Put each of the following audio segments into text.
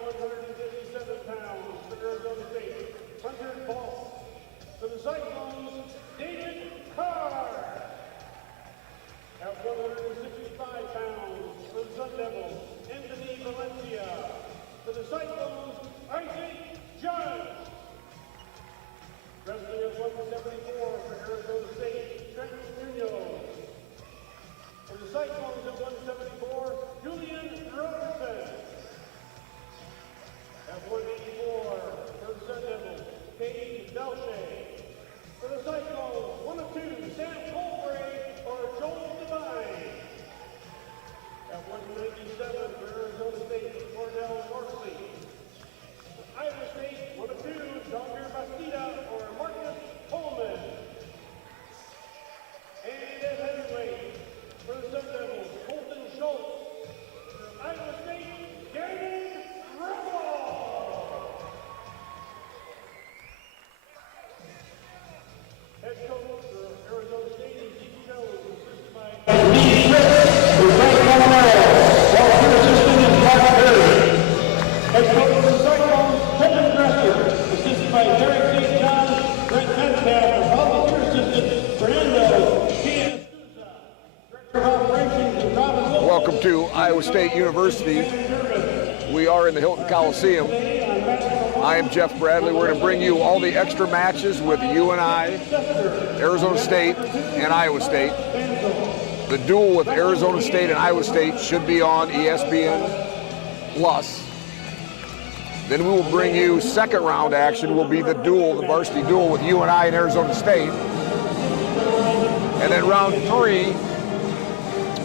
157 pounds for Arizona State, Hunter Ball. For the Cyclones, David Carr. At 165 pounds for the Sun Devils, Anthony Valencia. For the Cyclones, Isaac Judge. Wrestling at 174 for Arizona State, Trent Munoz. For the Cyclones at 174, Julian Robertson. At 184 for the Sun Devils, Paige Delche. For the Cyclones, 102, Sam Colbray or Joel Devine. At 197 for Arizona State, Cordell Morsley. Iowa State, 102, Dr. Bastida or Marcus Coleman. And at heavyweight, for the Sun Devils, Colton Schultz. For Iowa State, Gavin Russell. Head coach for Arizona State is Zeke Jones, assisted by Lee Schmidt, for Frank Colorado, while her assistant is Mark Perry. Head coach for the Cyclones, Kevin Dresser, assisted by Derek St. John, Brent Metcalf, and volunteer assistant Fernando Diaz. Director of Operations and Robin. Welcome to Iowa State University. We are in the Hilton Coliseum. I am Jeff Bradley. We're going to bring you all the extra matches with UNI, Arizona State, and Iowa State. The duel with Arizona State and Iowa State should be on ESPN Plus. Then we will bring you second round action will be the duel, the varsity duel with UNI and Arizona State. And then round 3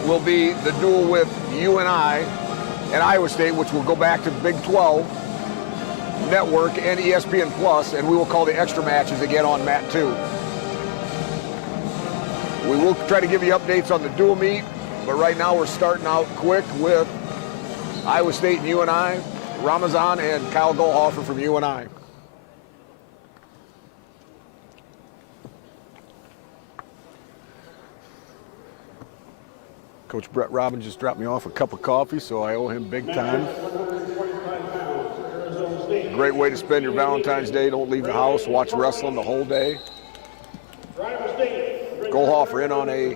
will be the duel with UNI and Iowa State, which will go back to Big 12 Network and ESPN Plus, and we will call the extra matches again on Mat 2. We will try to give you updates on the dual meet, but right now we're starting out quick with Iowa State and UNI, Ramazan and Kyle Golhofer from UNI. Coach Brett Robbins just dropped me off a cup of coffee, so I owe him big time. Great way to spend your Valentine's Day. Don't leave the house. Watch wrestling the whole day. Golhofer in on a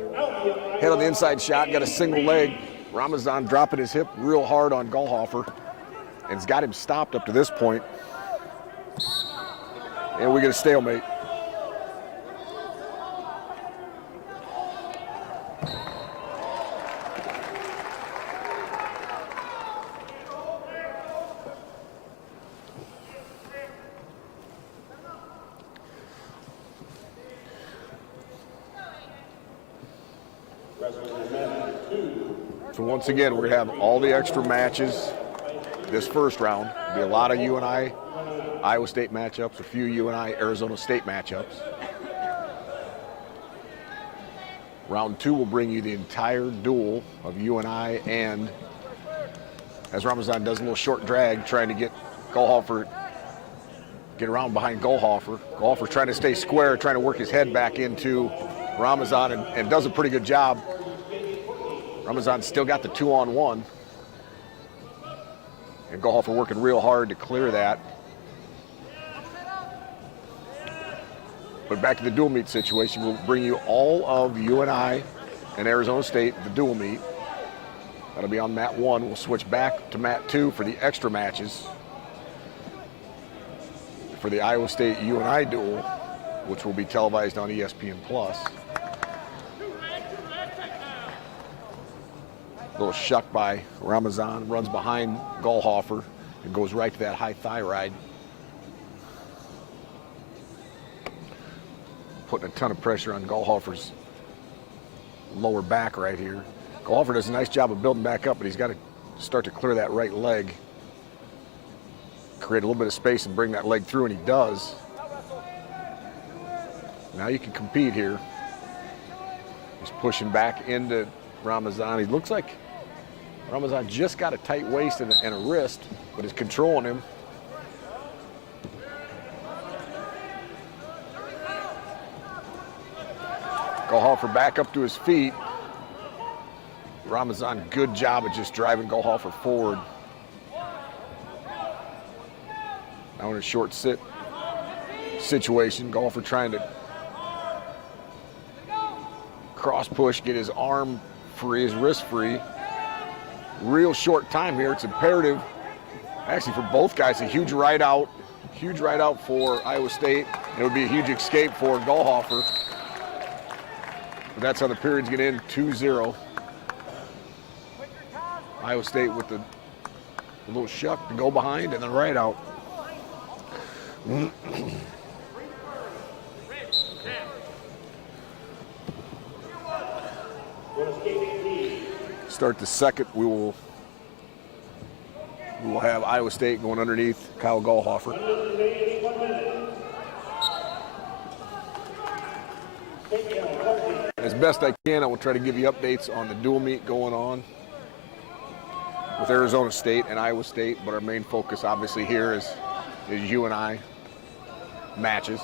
head on the inside shot. Got a single leg. Ramazan dropping his hip real hard on Golhofer. And it's got him stopped up to this point. And we get a stalemate. So once again, we're going to have all the extra matches this first round. There'll be a lot of UNI, Iowa State matchups, a few UNI, Arizona State matchups. Round 2 will bring you the entire duel of UNI and, as Ramazan does a little short drag, trying to get Golhofer, get around behind Golhofer. Golhofer trying to stay square, trying to work his head back into Ramazan, and does a pretty good job. Ramazan still got the 2-on-1. And Golhofer working real hard to clear that. But back to the dual meet situation, we'll bring you all of UNI and Arizona State, the dual meet. That'll be on Mat 1. We'll switch back to Mat 2 for the extra matches for the Iowa State UNI duel, which will be televised on ESPN Plus. Little shuck by Ramazan, runs behind Golhofer and goes right to that high thigh ride. Putting a ton of pressure on Golhofer's lower back right here. Golhofer does a nice job of building back up, but he's got to start to clear that right leg. Create a little bit of space and bring that leg through, and he does. Now you can compete here. He's pushing back into Ramazan. He looks like Ramazan just got a tight waist and a wrist, but is controlling him. Golhofer back up to his feet. Ramazan, good job of just driving Golhofer forward. Now in a short sit situation, Golhofer trying to cross push, get his arm free, his wrist free. Real short time here. It's imperative, actually, for both guys. A huge right out for Iowa State. It would be a huge escape for Golhofer. But that's how the period's going to end, 2-0. Iowa State with the little shuck to go behind and then right out. Start the second. We will have Iowa State going underneath Kyle Golhofer. As best I can, I will try to give you updates on the dual meet going on with Arizona State and Iowa State, but our main focus obviously here is UNI matches.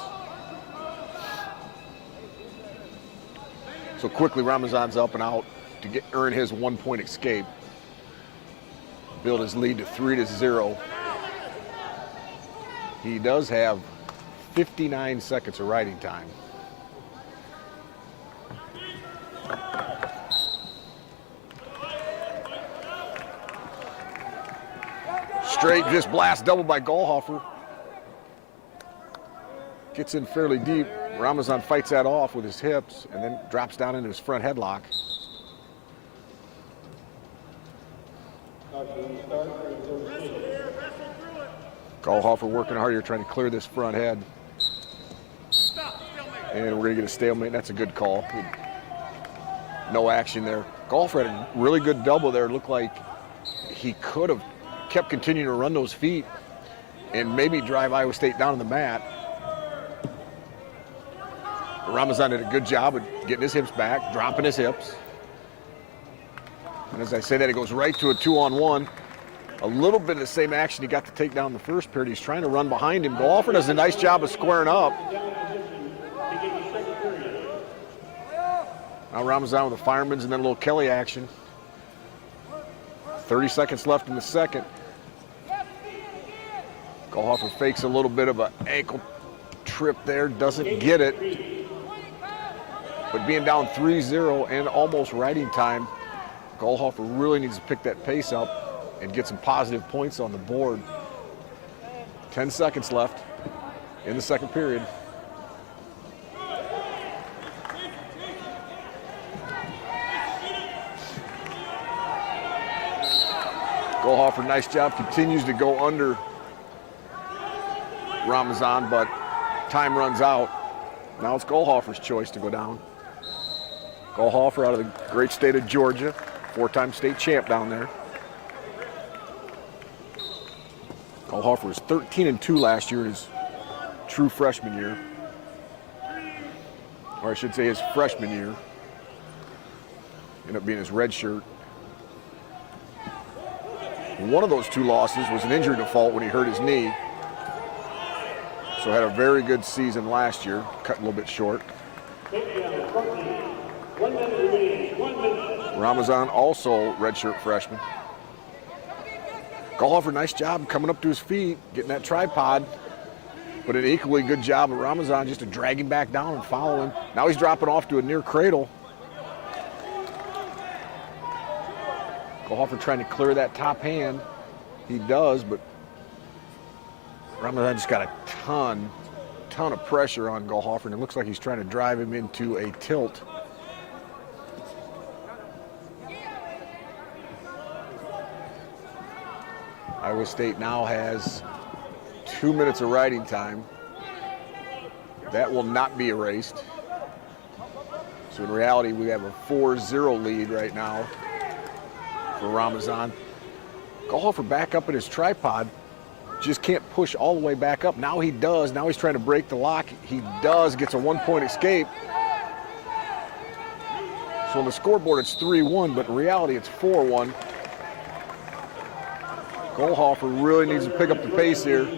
So quickly, Ramazan's up and out to earn his 1-point escape. Build his lead to 3-0. He does have 59 seconds of riding time. Straight, just blast double by Golhofer. Gets in fairly deep. Ramazan fights that off with his hips and then drops down into his front headlock. Golhofer working hard here, trying to clear this front head. And we're going to get a stalemate. That's a good call. No action there. Golhofer had a really good double there. It looked like he could have kept continuing to run those feet and maybe drive Iowa State down on the mat. Ramazan did a good job of getting his hips back, dropping his hips. And as I say that, it goes right to a 2-on-1. A little bit of the same action he got to take down the first period. He's trying to run behind him. Golhofer does a nice job of squaring up. Now Ramazan with the fireman's and then a little Kelly action. 30 seconds left in the second. Golhofer fakes a little bit of an ankle trip there, doesn't get it. But being down 3-0 and almost riding time, Golhofer really needs to pick that pace up and get some positive points on the board. 10 seconds left in the second period. Golhofer, nice job, continues to go under Ramazan, but time runs out. Now it's Golhofer's choice to go down. Golhofer out of the great state of Georgia, 4-time state champ down there. Golhofer was 13-2 last year in his true freshman year. Or I should say his freshman year. Ended up being his red shirt. One of those two losses was an injury default when he hurt his knee. So had a very good season last year, cut a little bit short. Ramazan also redshirt freshman. Golhofer, nice job coming up to his feet, getting that tripod. But an equally good job of Ramazan just to drag him back down and follow him. Now he's dropping off to a near cradle. Golhofer trying to clear that top hand. He does, but Ramazan just got a ton of pressure on Golhofer, and it looks like he's trying to drive him into a tilt. Iowa State now has 2 minutes of riding time. That will not be erased. So in reality, we have a 4-0 lead right now for Ramazan. Golhofer back up at his tripod. Just can't push all the way back up. Now he does. Now he's trying to break the lock. He does, gets a 1-point escape. So on the scoreboard, it's 3-1, but in reality, it's 4-1. Golhofer really needs to pick up the pace here.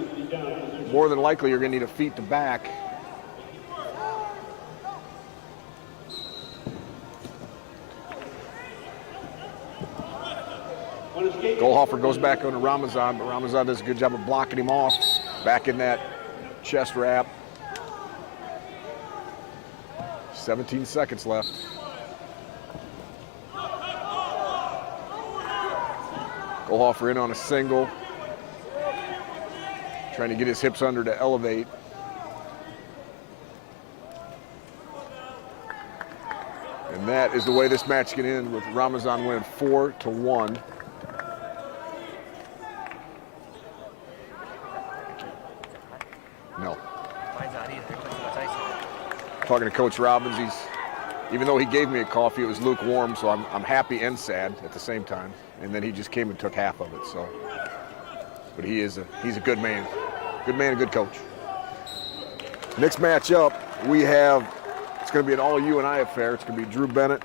More than likely, you're going to need a feet to back. Golhofer goes back on to Ramazan, but Ramazan does a good job of blocking him off. Back in that chest wrap. 17 seconds left. Golhofer in on a single. Trying to get his hips under to elevate. And that is the way this match can end, with Ramazan winning 4-1. No. Talking to Coach Robbins, even though he gave me a coffee, it was lukewarm, so I'm happy and sad at the same time. And then he just came and took half of it. So, but he's a good man, a good coach. Next match up, we have. It's going to be an all UNI affair. It's going to be Drew Bennett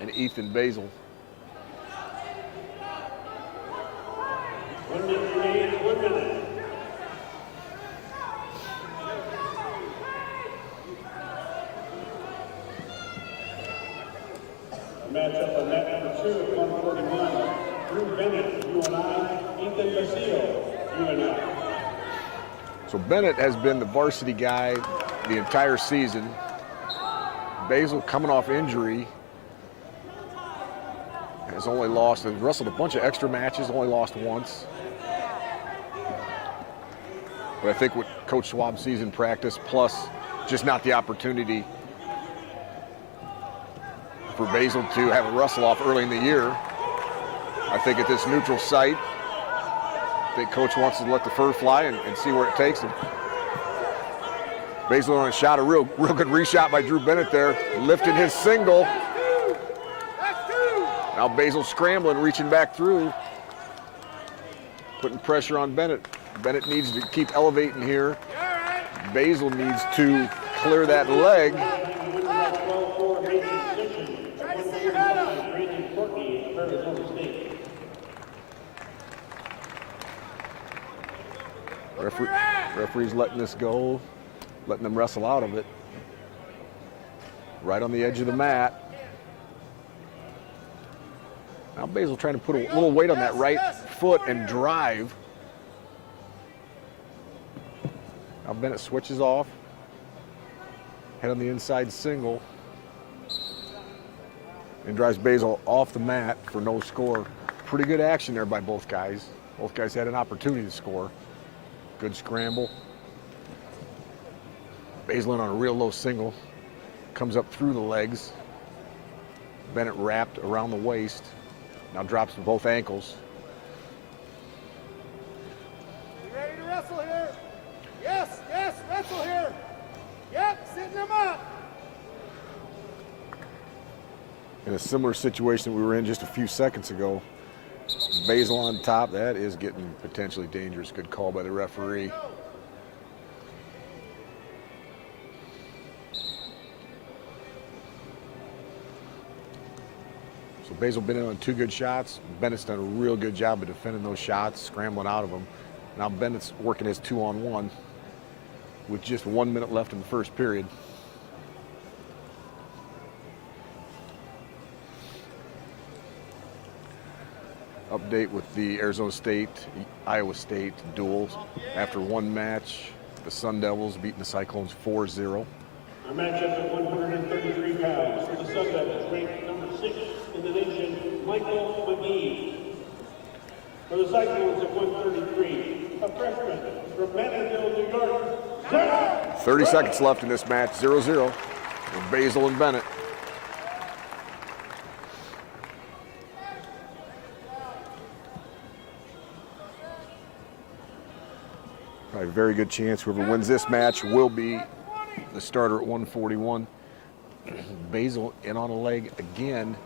and Ethan Basil. 1 minute remains, 1 minute. A matchup on mat number 2 at 141. Drew Bennett, UNI, Ethan Basil, UNI. So Bennett has been the varsity guy the entire season. Basil, coming off injury, has only lost and wrestled a bunch of extra matches, only lost once. But I think what Coach Schwab sees in practice, plus just not the opportunity for Basil to have a wrestle off early in the year. I think at this neutral site, I think Coach wants to let the fur fly and see where it takes him. Basil on a shot, a real good reshot by Drew Bennett there, lifting his single. Now Basil scrambling, reaching back through, putting pressure on Bennett. Bennett needs to keep elevating here. Basil needs to clear that leg. Referee's letting this go. Letting them wrestle out of it. Right on the edge of the mat. Now Basil trying to put a little weight on that right foot and drive. Now Bennett switches off. Head on the inside single. And drives Basil off the mat for no score. Pretty good action there by both guys. Both guys had an opportunity to score. Good scramble. Basil in on a real low single, comes up through the legs. Bennett wrapped around the waist. Now drops to both ankles. You ready to wrestle here? Yes, wrestle here. Yep, sitting them up. In a similar situation we were in just a few seconds ago. Basil on top, that is getting potentially dangerous. Good call by the referee. So Basil been in on 2 good shots. Bennett's done a real good job of defending those shots, scrambling out of them. Now Bennett's working his 2-on-1 with just 1 minute left in the first period. Update with the Arizona State, Iowa State duels. After one match, the Sun Devils beating the Cyclones 4-0. Our matchup at 133 pounds for the Sun Devils, ranked number 6 in the nation, Michael McGee. For the Cyclones at 133, a freshman from Mandeville, New York, Zach. 30 seconds left in this match, 0-0 with Basil and Bennett. Probably a very good chance whoever wins this match will be the starter at 141. Basil in on a leg again.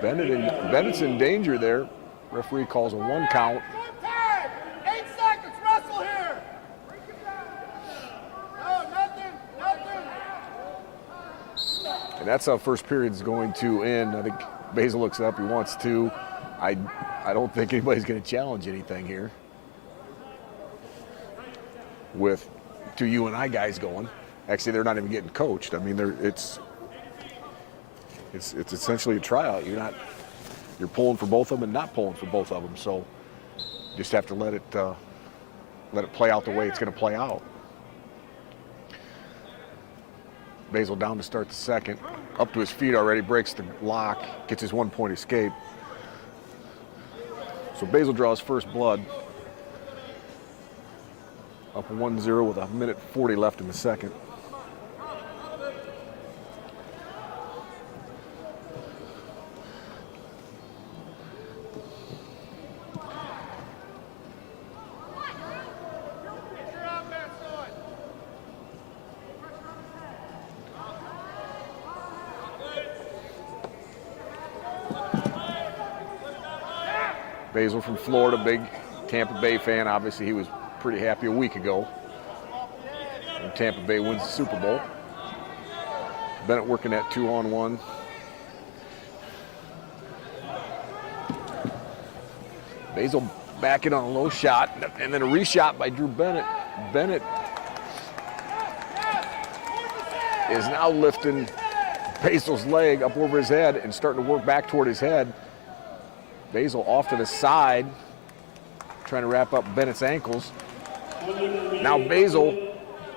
Bennett's in danger there. Referee calls a 1 count. 8 seconds, wrestle here. No, nothing. And that's how first period's going to end. I think Basil looks up, he wants to. I don't think anybody's going to challenge anything here. With 2 UNI guys going. Actually, they're not even getting coached. I mean, it's essentially a tryout. You're pulling for both of them and not pulling for both of them. So Just have to let it play out the way it's going to play out. Basil down to start the second. Up to his feet already, breaks the lock, gets his 1-point escape. So Basil draws first blood. Up 1-0 with 1:40 left in the second. Basil from Florida, big Tampa Bay fan. Obviously, he was pretty happy a week ago when Tampa Bay wins the Super Bowl. Bennett working that 2-on-1. Basil backing on a low shot, and then a reshot by Drew Bennett. Bennett is now lifting Basil's leg up over his head and starting to work back toward his head. Basil off to the side, trying to wrap up Bennett's ankles. Now Basil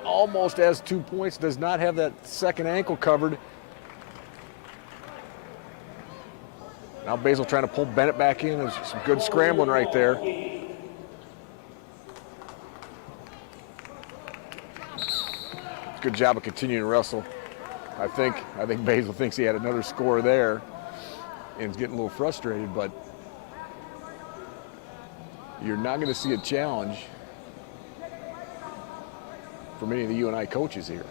almost has 2 points, does not have that second ankle covered. Now Basil trying to pull Bennett back in. There's some good scrambling right there. Good job of continuing to wrestle. I think Basil thinks he had another score there and is getting a little frustrated, but you're not going to see a challenge from any of the UNI coaches here.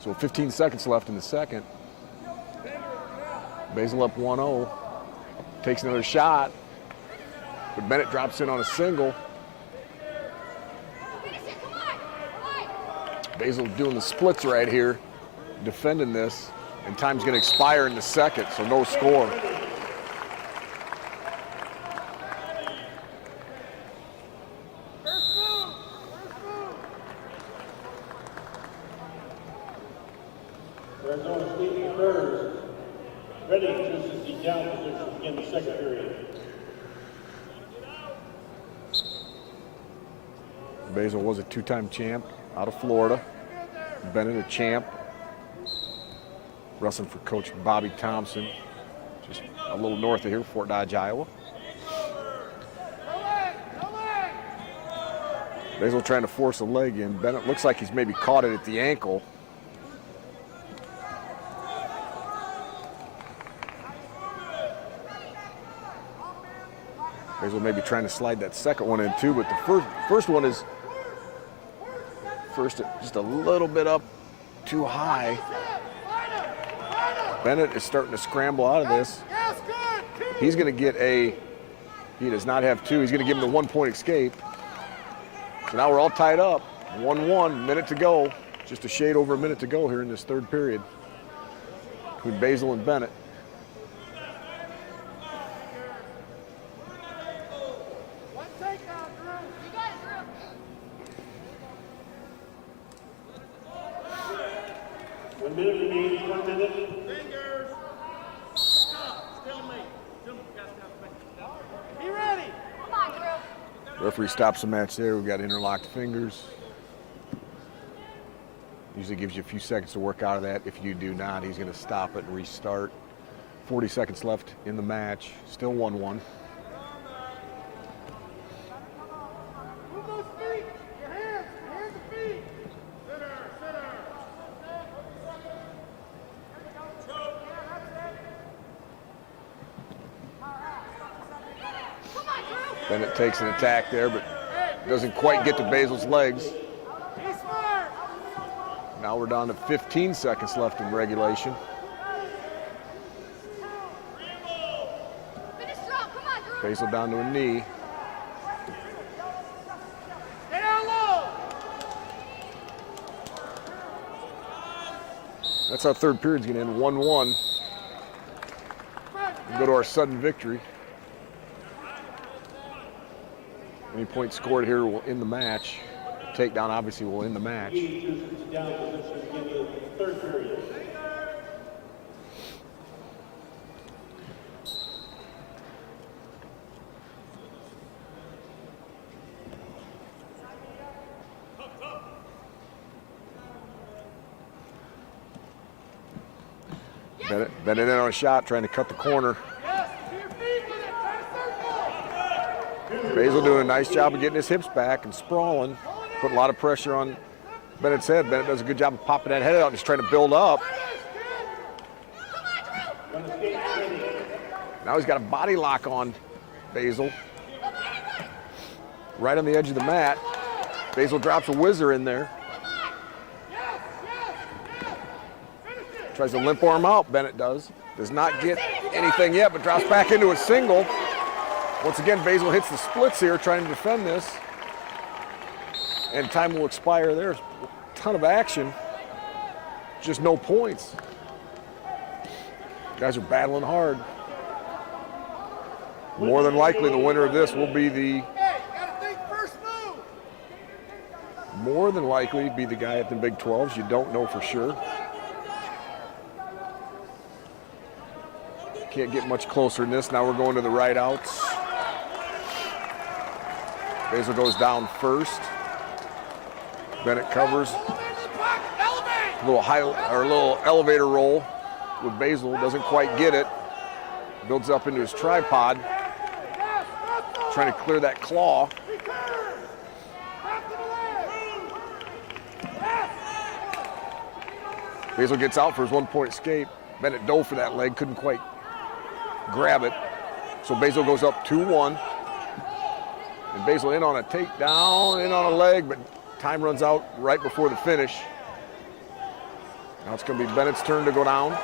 So 15 seconds left in the second. Basil up 1-0, takes another shot, but Bennett drops in on a single. Basil doing the splits right here, defending this, and time's going to expire in the second, so no score. Arizona State first. Ready to the down position in the second period. Basil was a two-time champ out of Florida. Bennett a champ. Wrestling for Coach Bobby Thompson, just a little north of here, Fort Dodge, Iowa. Basil trying to force a leg in. Bennett looks like he's maybe caught it at the ankle. Basil maybe trying to slide that second one in too, but the first one is just a little bit up too high. Bennett is starting to scramble out of this. He's going to get he does not have two. He's going to give him the 1-point escape. So now we're all tied up. 1-1, minute to go. Just a shade over a minute to go here in this third period between Basil and Bennett. Referee stops the match there. We've got interlocked fingers. Usually gives you a few seconds to work out of that. If you do not, he's going to stop it and restart. 40 seconds left in the match. Still 1-1. Bennett takes an attack there, but doesn't quite get to Basil's legs. Now we're down to 15 seconds left in regulation. Basil down to a knee. That's how third period's going to end, 1-1. We'll go to our sudden victory. Any point scored here will end the match. Takedown obviously will end the match. Bennett in on a shot, trying to cut the corner. Basil doing a nice job of getting his hips back and sprawling, putting a lot of pressure on Bennett's head. Bennett does a good job of popping that head out and just trying to build up. Now he's got a body lock on Basil. Right on the edge of the mat. Basil drops a whizzer in there. Tries to limp arm out, Bennett does. Does not get anything yet, but drops back into a single. Once again, Basil hits the splits here, trying to defend this. And time will expire there. A ton of action, just no points. Guys are battling hard. More than likely, the winner of this will be the guy at the Big 12s. You don't know for sure. Can't get much closer than this. Now we're going to the right outs. Basil goes down first. Bennett covers. A little elevator roll with Basil. Doesn't quite get it. Builds up into his tripod. Trying to clear that claw. Basil gets out for his 1-point escape. Bennett dove for that leg, couldn't quite grab it. So Basil goes up 2-1. And Basil in on a takedown, in on a leg, but time runs out right before the finish. Now it's going to be Bennett's turn to go down.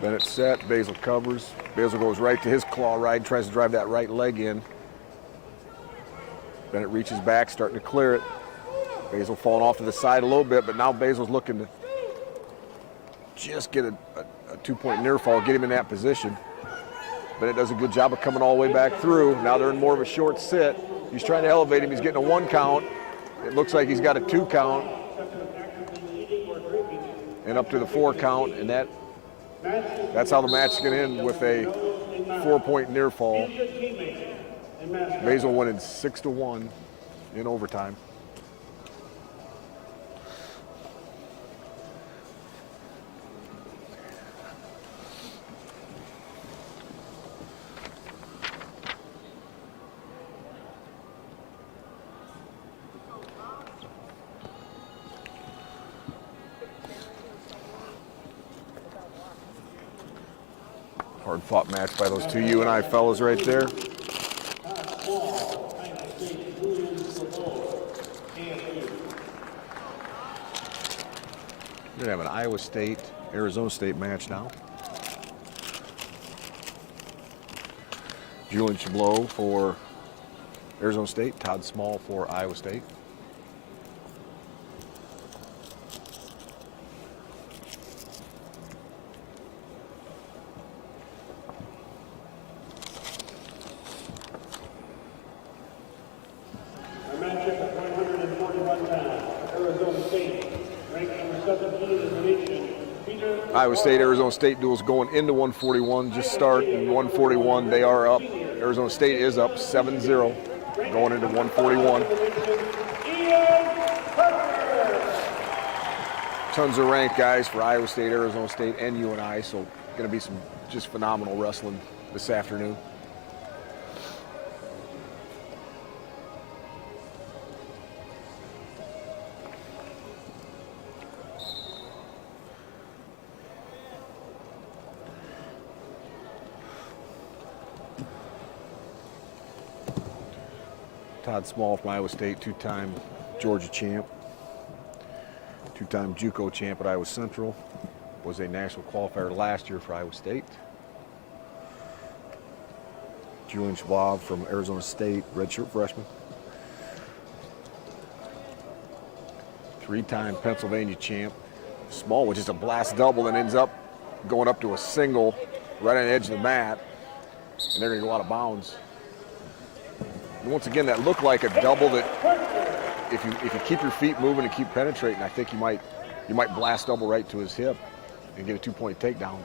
Bennett set, Basil covers. Basil goes right to his claw ride, tries to drive that right leg in. Bennett reaches back, starting to clear it. Basil falling off to the side a little bit, but now Basil's looking to just get a 2-point near fall, get him in that position. Bennett does a good job of coming all the way back through. Now they're in more of a short sit. He's trying to elevate him. He's getting a 1 count. It looks like he's got a 2 count. And up to the 4 count, and that's how the match is going to end, with a 4-point near fall. Basil winning 6-1 in overtime. Hard-fought match by those two UNI fellas right there. We're going to have an Iowa State, Arizona State match now. Julian Chabot for Arizona State, Todd Small for Iowa State. Iowa State, Arizona State duels going into 141, just start in 141. They are up. Arizona State is up 7-0 going into 141. Tons of ranked guys for Iowa State, Arizona State, and UNI, so going to be some just phenomenal wrestling this afternoon. Todd Small from Iowa State, 2-time Georgia champ, 2-time JUCO champ at Iowa Central, was a national qualifier last year for Iowa State. Julian Schwab from Arizona State, redshirt freshman. 3-time Pennsylvania champ. Small with just a blast double and ends up going up to a single right on the edge of the mat, and they're going to go out of bounds. And once again, that looked like a double that if you keep your feet moving and keep penetrating, I think you might blast double right to his hip. and get a 2-point takedown.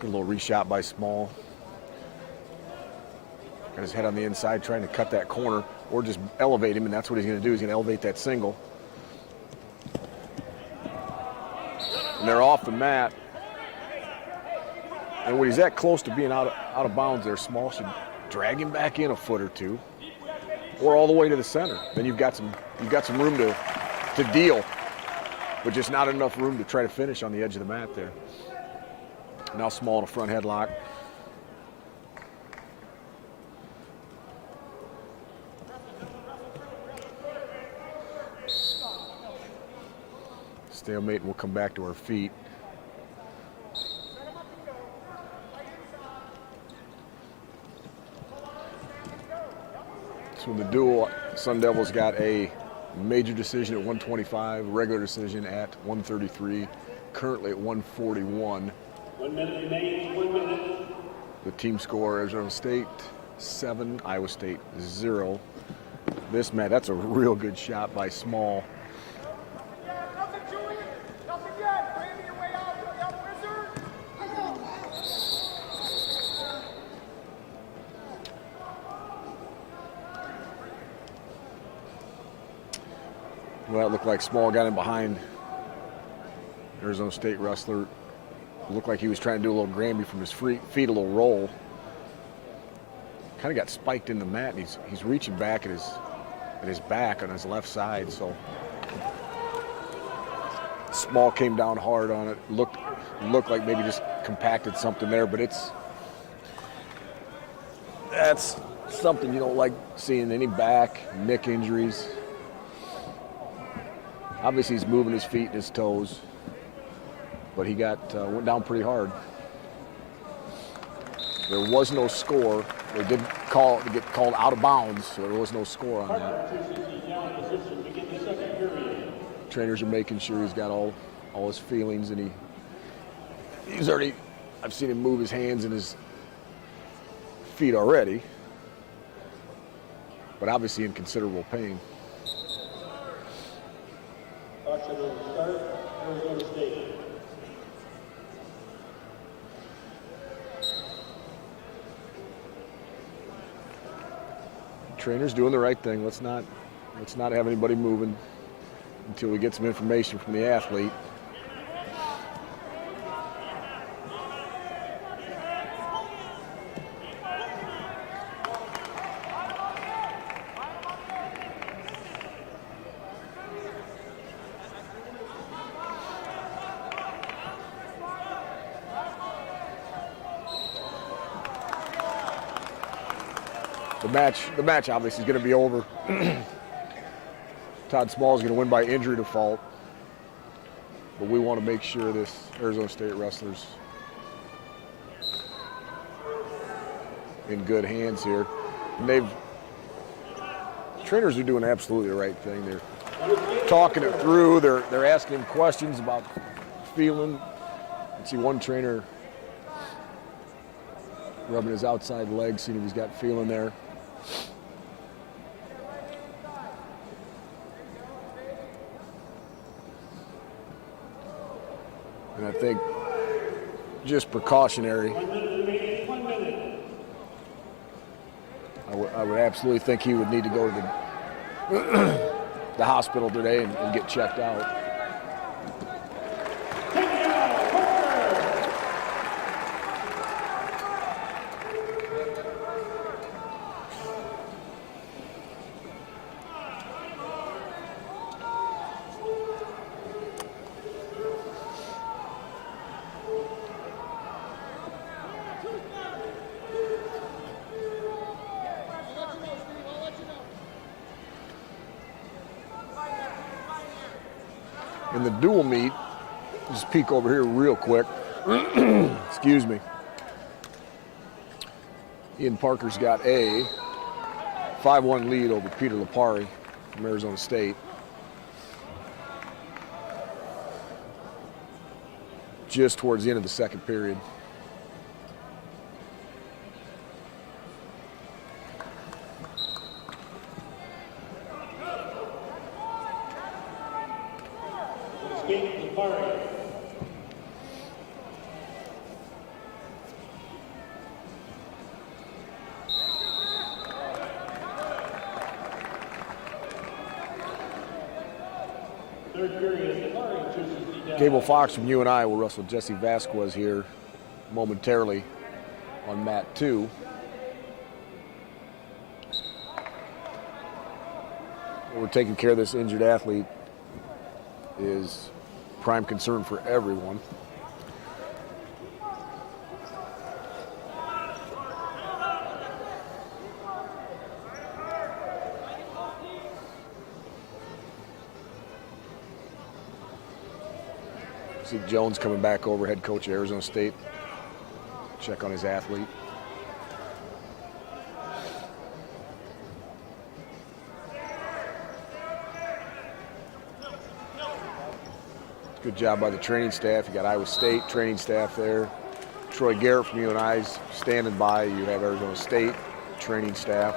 Good little reshot by Small. Got his head on the inside trying to cut that corner or just elevate him, and that's what he's going to do. He's going to elevate that single. And they're off the mat. And when he's that close to being out of bounds there, Small should drag him back in a foot or two or all the way to the center. Then you've got some room to deal, but just not enough room to try to finish on the edge of the mat there. Now Small in a front headlock. Stalemate, and we'll come back to our feet. So in the duel, Sun Devils got a major decision at 125, regular decision at 133, currently at 141. 1 minute remaining, 1 minute. The team score, Arizona State 7, Iowa State 0. This match, that's a real good shot by Small. Well, it looked like Small got in behind Arizona State wrestler. It looked like he was trying to do a little Granby from his feet, a little roll. Kind of got spiked in the mat, and he's reaching back at his back on his left side. So Small came down hard on it. Looked like maybe just compacted something there, but that's something you don't like seeing, any back, neck injuries. Obviously, he's moving his feet and his toes, but he went down pretty hard. There was no score. They did get called out of bounds, so there was no score on that. Trainers are making sure he's got all his feelings, and he's already. I've seen him move his hands and his feet already, but obviously in considerable pain. Start, Arizona State. Trainer's doing the right thing. Let's not have anybody moving until we get some information from the athlete. The match obviously is going to be over. Todd Small is going to win by injury default, but we want to make sure this Arizona State wrestler's in good hands here. And trainers are doing absolutely the right thing. They're talking it through. They're asking him questions about feeling. You can see one trainer rubbing his outside leg, seeing if he's got feeling there. And I think just precautionary. I would absolutely think he would need to go to the hospital today and get checked out. In the dual meet, just peek over here real quick. Excuse me. Ian Parker's got a 5-1 lead over Peter Lopari from Arizona State. Just towards the end of the second period. Lopari. Third period, Lopari chooses the Gable Fox from UNI will wrestle Jesse Vasquez here momentarily on mat 2. We're taking care of this injured athlete is prime concern for everyone. See Jones coming back over, head coach at Arizona State. Check on his athlete. Good job by the training staff. You got Iowa State training staff there. Troy Garrett from UNI is standing by. You have Arizona State training staff.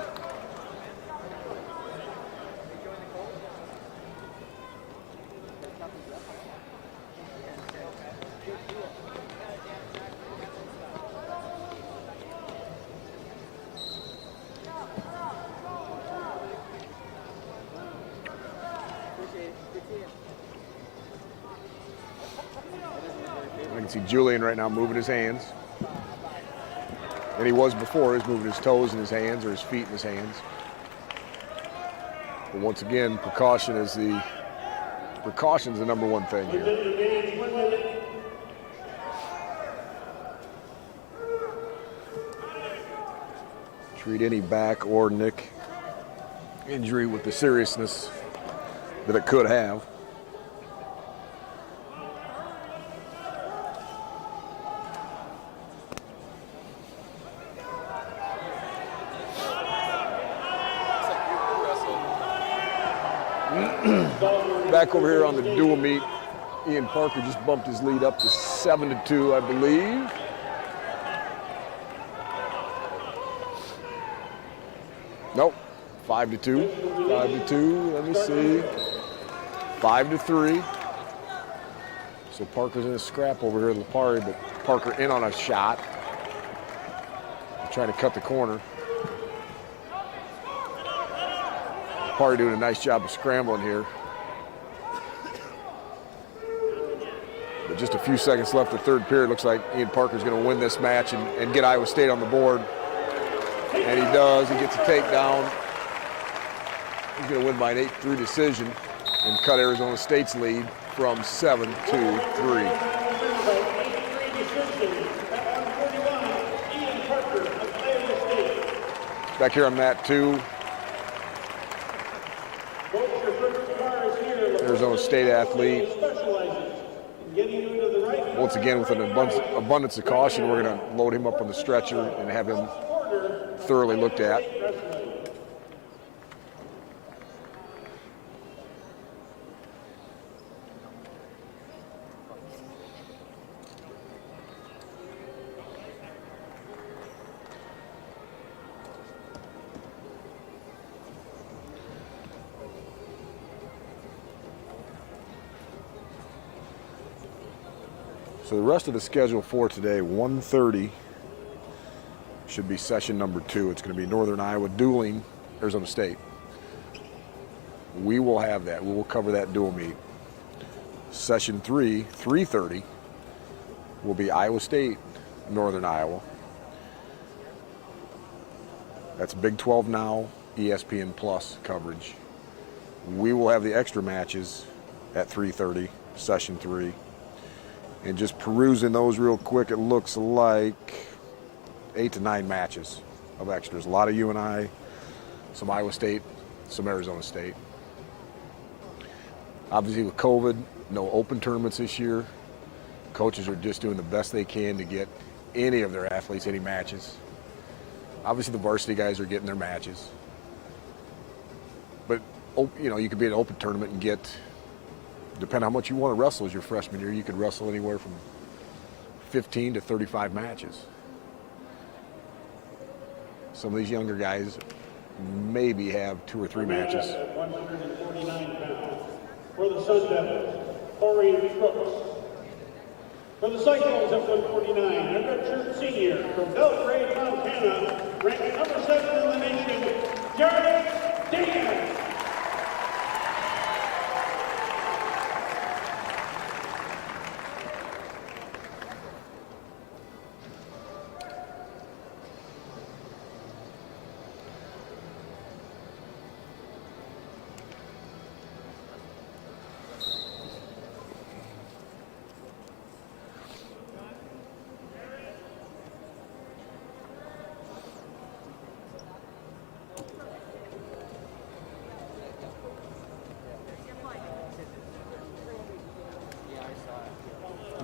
I can see Julian right now moving his hands. And he was before, he's moving his toes in his hands or his feet in his hands. But once again, precaution's the number one thing here. Treat any back or neck injury with the seriousness that it could have. Back over here on the dual meet, Ian Parker just bumped his lead up to 7-2, I believe. Nope, 5-2, 5-2, let me see. 5-3. So Parker's in a scrap over here at Lopari, but Parker in on a shot. Trying to cut the corner. Lopari doing a nice job of scrambling here. But just a few seconds left the third period. Looks like Ian Parker's going to win this match and get Iowa State on the board. And he does. He gets a takedown. He's going to win by an 8-3 decision and cut Arizona State's lead from 7-3. Back here on mat 2. Arizona State athlete. Once again, with an abundance of caution, we're going to load him up on the stretcher and have him thoroughly looked at. So the rest of the schedule for today, 1:30, should be session number 2. It's going to be Northern Iowa dueling Arizona State. We will have that. We will cover that dual meet. Session 3, 3:30, will be Iowa State, Northern Iowa. That's Big 12 Now, ESPN Plus coverage. We will have the extra matches at 3:30, session 3. And just perusing those real quick, it looks like 8 to 9 matches of extras. A lot of UNI, some Iowa State, some Arizona State. Obviously with COVID, no open tournaments this year. Coaches are just doing the best they can to get any of their athletes any matches. Obviously the varsity guys are getting their matches. But you know, you could be at an open tournament and get, depending on how much you want to wrestle as your freshman year, you could wrestle anywhere from 15 to 35 matches. Some of these younger guys maybe have 2 or 3 matches. 149 pounds for the Sun Devils, For the Cyclones at 149, a redshirt senior from Belgrade, Montana, ranked number 7 in the nation, Deegan.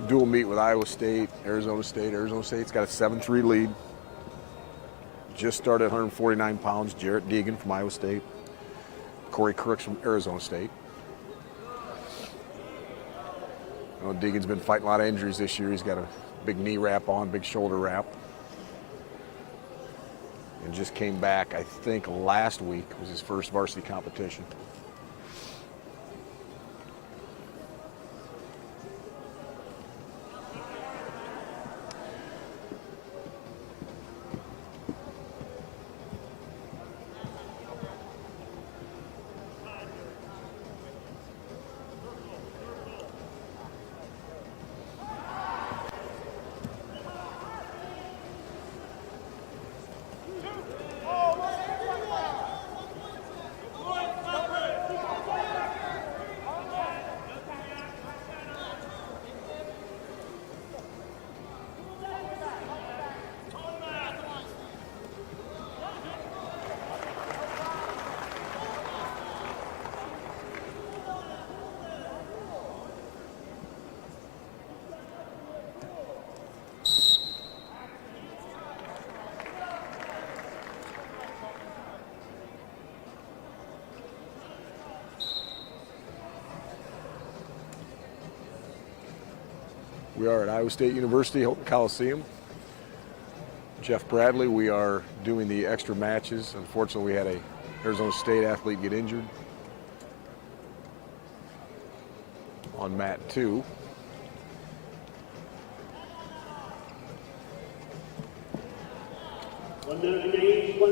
Duel meet with Iowa State, Arizona State. Arizona State's got a 7-3 lead. Just started at 149 pounds. Jarrett Deegan from Iowa State. Corey Crooks from Arizona State. You know, Deegan's been fighting a lot of injuries this year. He's got a big knee wrap on, big shoulder wrap. And just came back, I think, last week was his first varsity competition. We are at Iowa State University, Hilton Coliseum. Jeff Bradley, we are doing the extra matches. Unfortunately, we had a Arizona State athlete get injured on mat 2.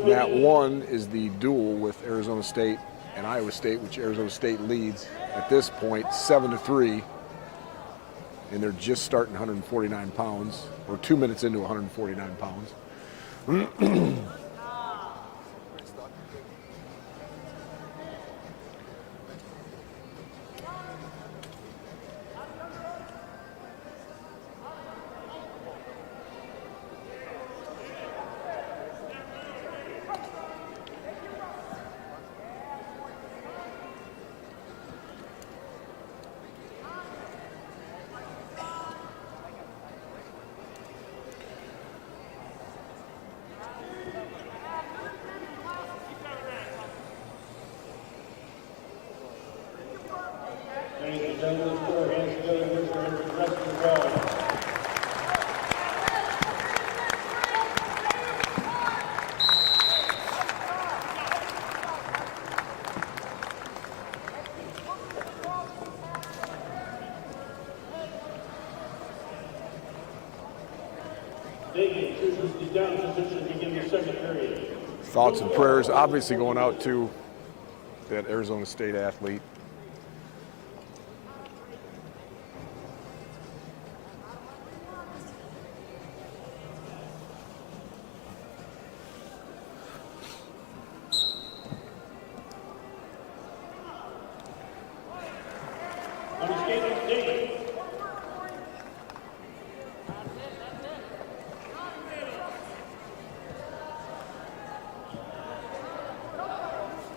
Mat 1 is the duel with Arizona State and Iowa State, which Arizona State leads at this point 7-3. And they're just starting 149 pounds, or 2 minutes into 149 pounds. Thoughts and prayers obviously going out to that Arizona State athlete.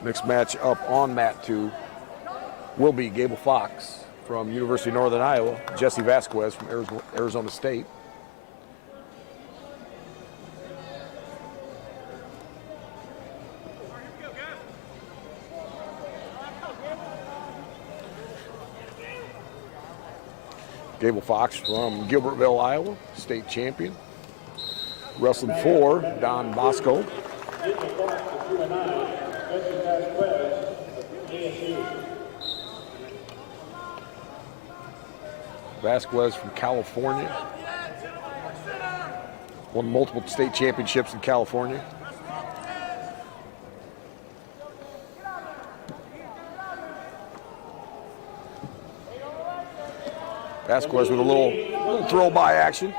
Next match up on mat 2 will be Gable Fox from University of Northern Iowa, Jesse Vasquez from Arizona State. Gable Fox from Gilbertville, Iowa, state champion. Wrestling for Don Bosco. Vasquez from California. Won multiple state championships in California. Vasquez with a little throw by action.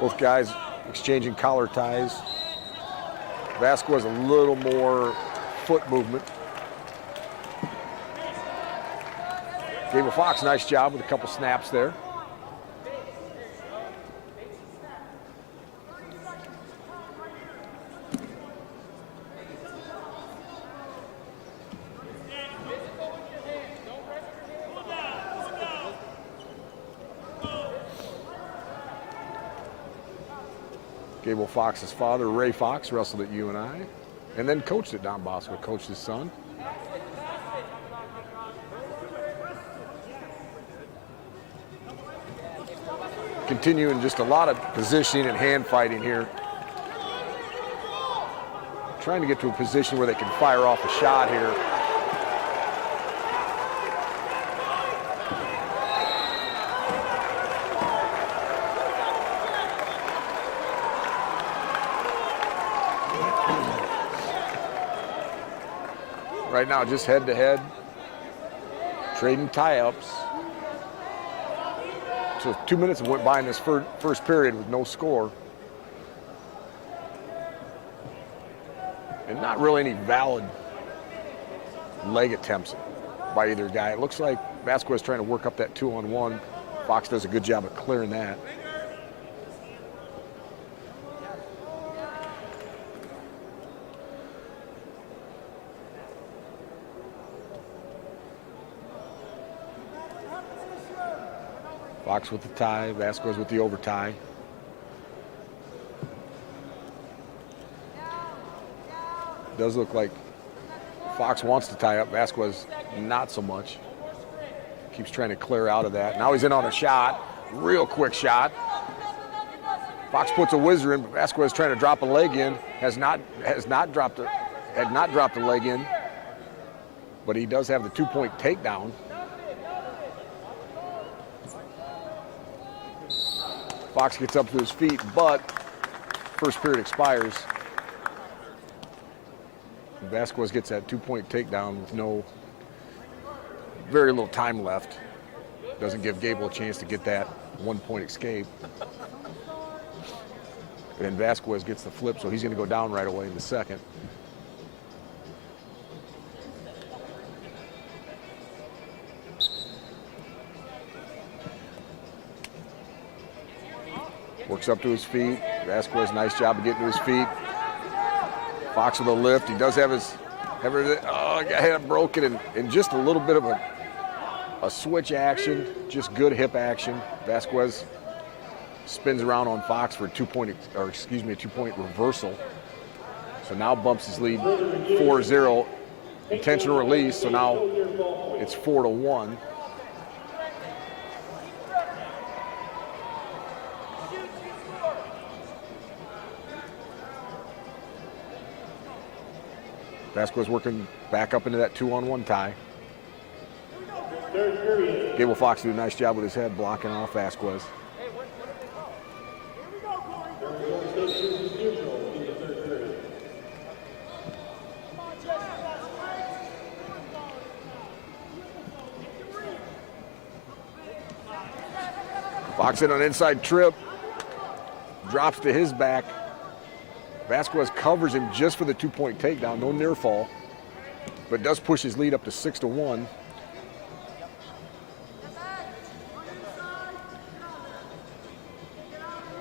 Both guys exchanging collar ties. Vasquez a little more foot movement. Gable Fox, nice job with a couple snaps there. Gable Fox's father, Ray Fox, wrestled at UNI and then coached at Don Bosco, coached his son. Continuing just a lot of positioning and hand fighting here. Trying to get to a position where they can fire off a shot here. Right now, just head-to-head, trading tie-ups. So 2 minutes went by in this first period with no score. And not really any valid leg attempts by either guy. It looks like Vasquez trying to work up that 2-on-1. Fox does a good job of clearing that. Fox with the tie, Vasquez with the over tie. Does look like Fox wants to tie up, Vasquez not so much. Keeps trying to clear out of that. Now he's in on a shot, real quick shot. Fox puts a whizzer in, but Vasquez trying to drop a leg in, had not dropped the leg in, but he does have the 2-point takedown. Fox gets up to his feet, but first period expires. Vasquez gets that 2-point takedown with very little time left. Doesn't give Gable a chance to get that 1-point escape. And then Vasquez gets the flip, so he's going to go down right away in the second. Works up to his feet. Vasquez, nice job of getting to his feet. Fox with a lift. He does have got head broken and just a little bit of a switch action, just good hip action. Vasquez spins around on Fox for a 2-point reversal. So now bumps his lead 4-0. Intentional release, so now it's 4-1. Vasquez working back up into that 2-on-1 tie. Gable Fox did a nice job with his head blocking off Vasquez. Fox in on an inside trip, drops to his back. Vasquez covers him just for the 2-point takedown, no near fall, but does push his lead up to 6-1.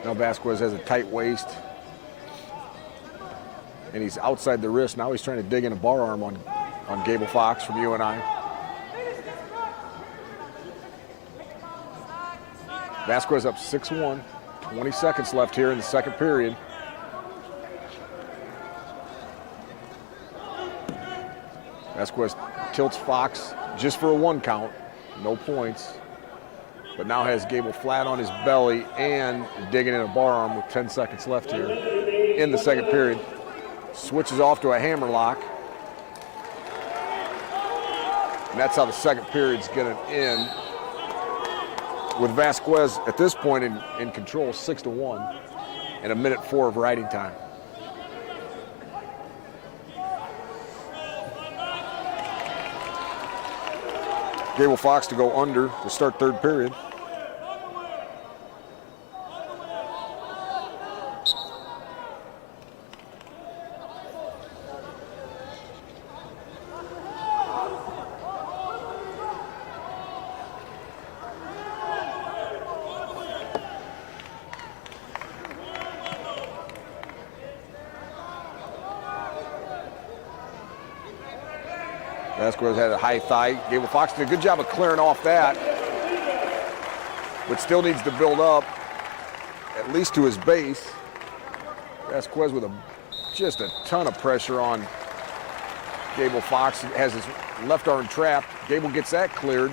Now Vasquez has a tight waist, and he's outside the wrist. Now he's trying to dig in a bar arm on Gable Fox from UNI. Vasquez up 6-1, 20 seconds left here in the second period. Vasquez tilts Fox just for a 1 count, no points. but now has Gable flat on his belly and digging in a bar arm with 10 seconds left here in the second period. Switches off to a hammer lock. And that's how the second period's gonna end, with Vasquez at this point in control 6-1 and 1:04 of riding time. Gable Fox to go under to start third period. Vasquez had a high thigh. Gable Fox did a good job of clearing off that, but still needs to build up at least to his base. Vasquez with just a ton of pressure on Gable Fox. Has his left arm trapped. Gable gets that cleared.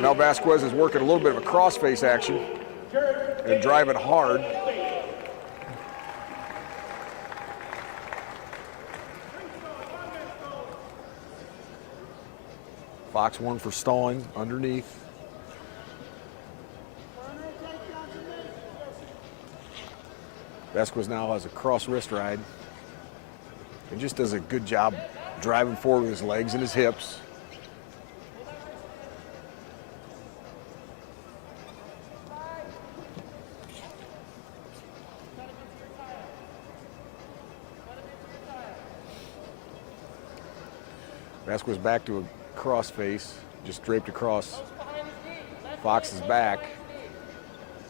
Now Vasquez is working a little bit of a crossface action and driving hard. Fox one for stalling underneath. Vasquez now has a cross wrist ride. He just does a good job driving forward with his legs and his hips. Vasquez back to a cross face, just draped across Fox's back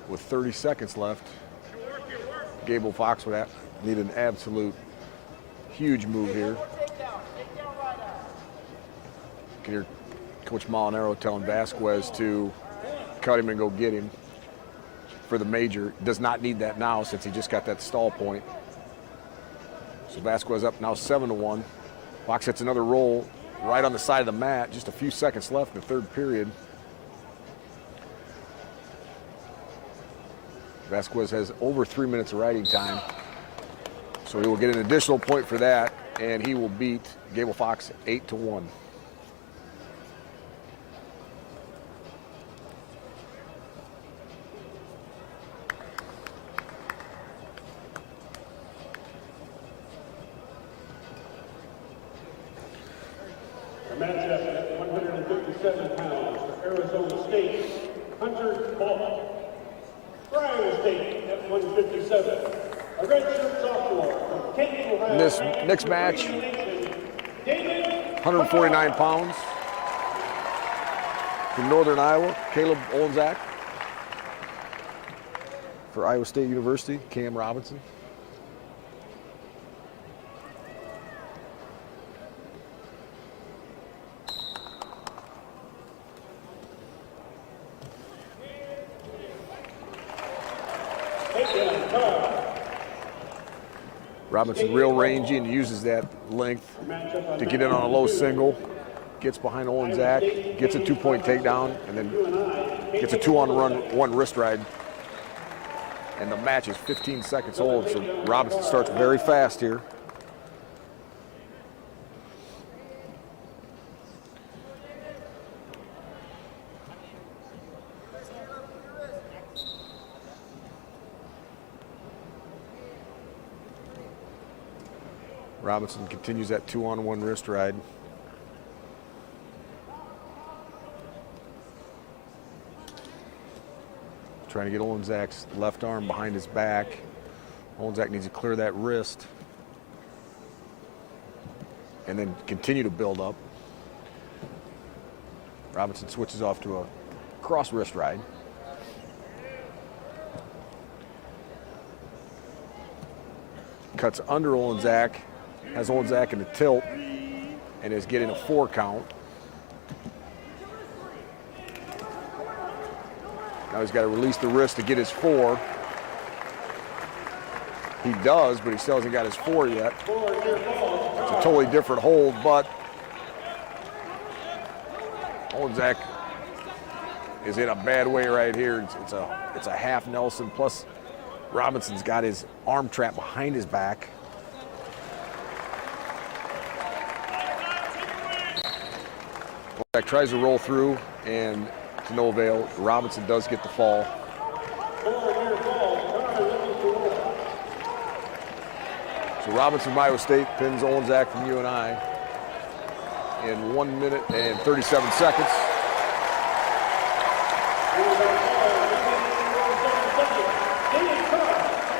with 30 seconds left. Gable Fox would need an absolute huge move here. You can hear Coach Molinaro telling Vasquez to cut him and go get him for the major. Does not need that now since he just got that stall point. So Vasquez up now 7-1. Fox hits another roll right on the side of the mat. Just a few seconds left in the third period. Vasquez has over 3 minutes of riding time, so he will get an additional point for that, and he will beat Gable Fox 8-1. The matchup at 157 pounds for Arizona State, Hunter Ball. For Iowa State at 157, a redshirt sophomore from Canton, Ohio. In this next match, 149 pounds from Northern Iowa, Caleb Ozak. For Iowa State University, Cam Robinson. Robinson real rangy and uses that length to get in on a low single. Gets behind Ozak, gets a 2-point takedown, and then gets a 2-on-1 wrist ride. And the match is 15 seconds old, so Robinson starts very fast here. Robinson continues that 2-on-1 wrist ride. Trying to get Ozak's left arm behind his back. Ozak needs to clear that wrist and then continue to build up. Robinson switches off to a cross wrist ride. Cuts under Ozak. Has Ozak in the tilt and is getting a 4 count. Now he's got to release the wrist to get his 4. He does, but he still hasn't got his 4 yet. It's a totally different hold, but Ozak is in a bad way right here. It's a half Nelson, plus Robinson's got his arm trap behind his back. Ozak tries to roll through, and to no avail. Robinson does get the fall. So Robinson from Iowa State pins Ozak from UNI in 1 minute and 37 seconds.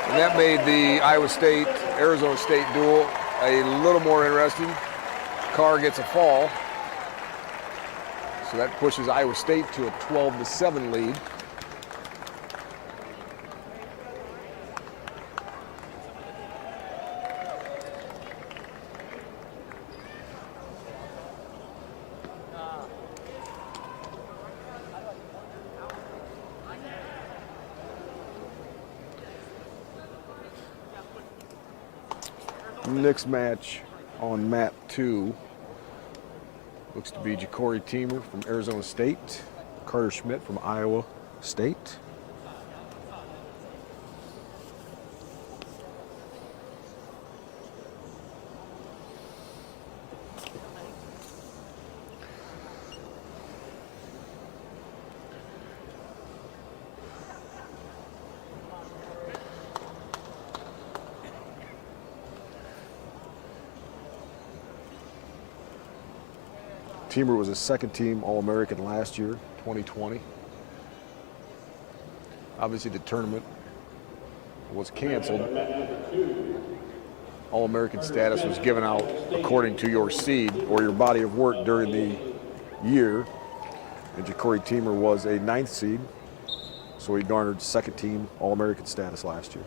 And that made the Iowa State-Arizona State duel a little more interesting. Carr gets a fall. So that pushes Iowa State to a 12-7 lead. Next match on map 2 looks to be Ja'Cory Teamer from Arizona State, Carter Schmidt from Iowa State. Teamer was a second-team All-American last year, 2020. Obviously, the tournament was canceled. All-American status was given out according to your seed or your body of work during the year. And Ja'Cory Teamer was a 9th seed, so he garnered second-team All-American status last year.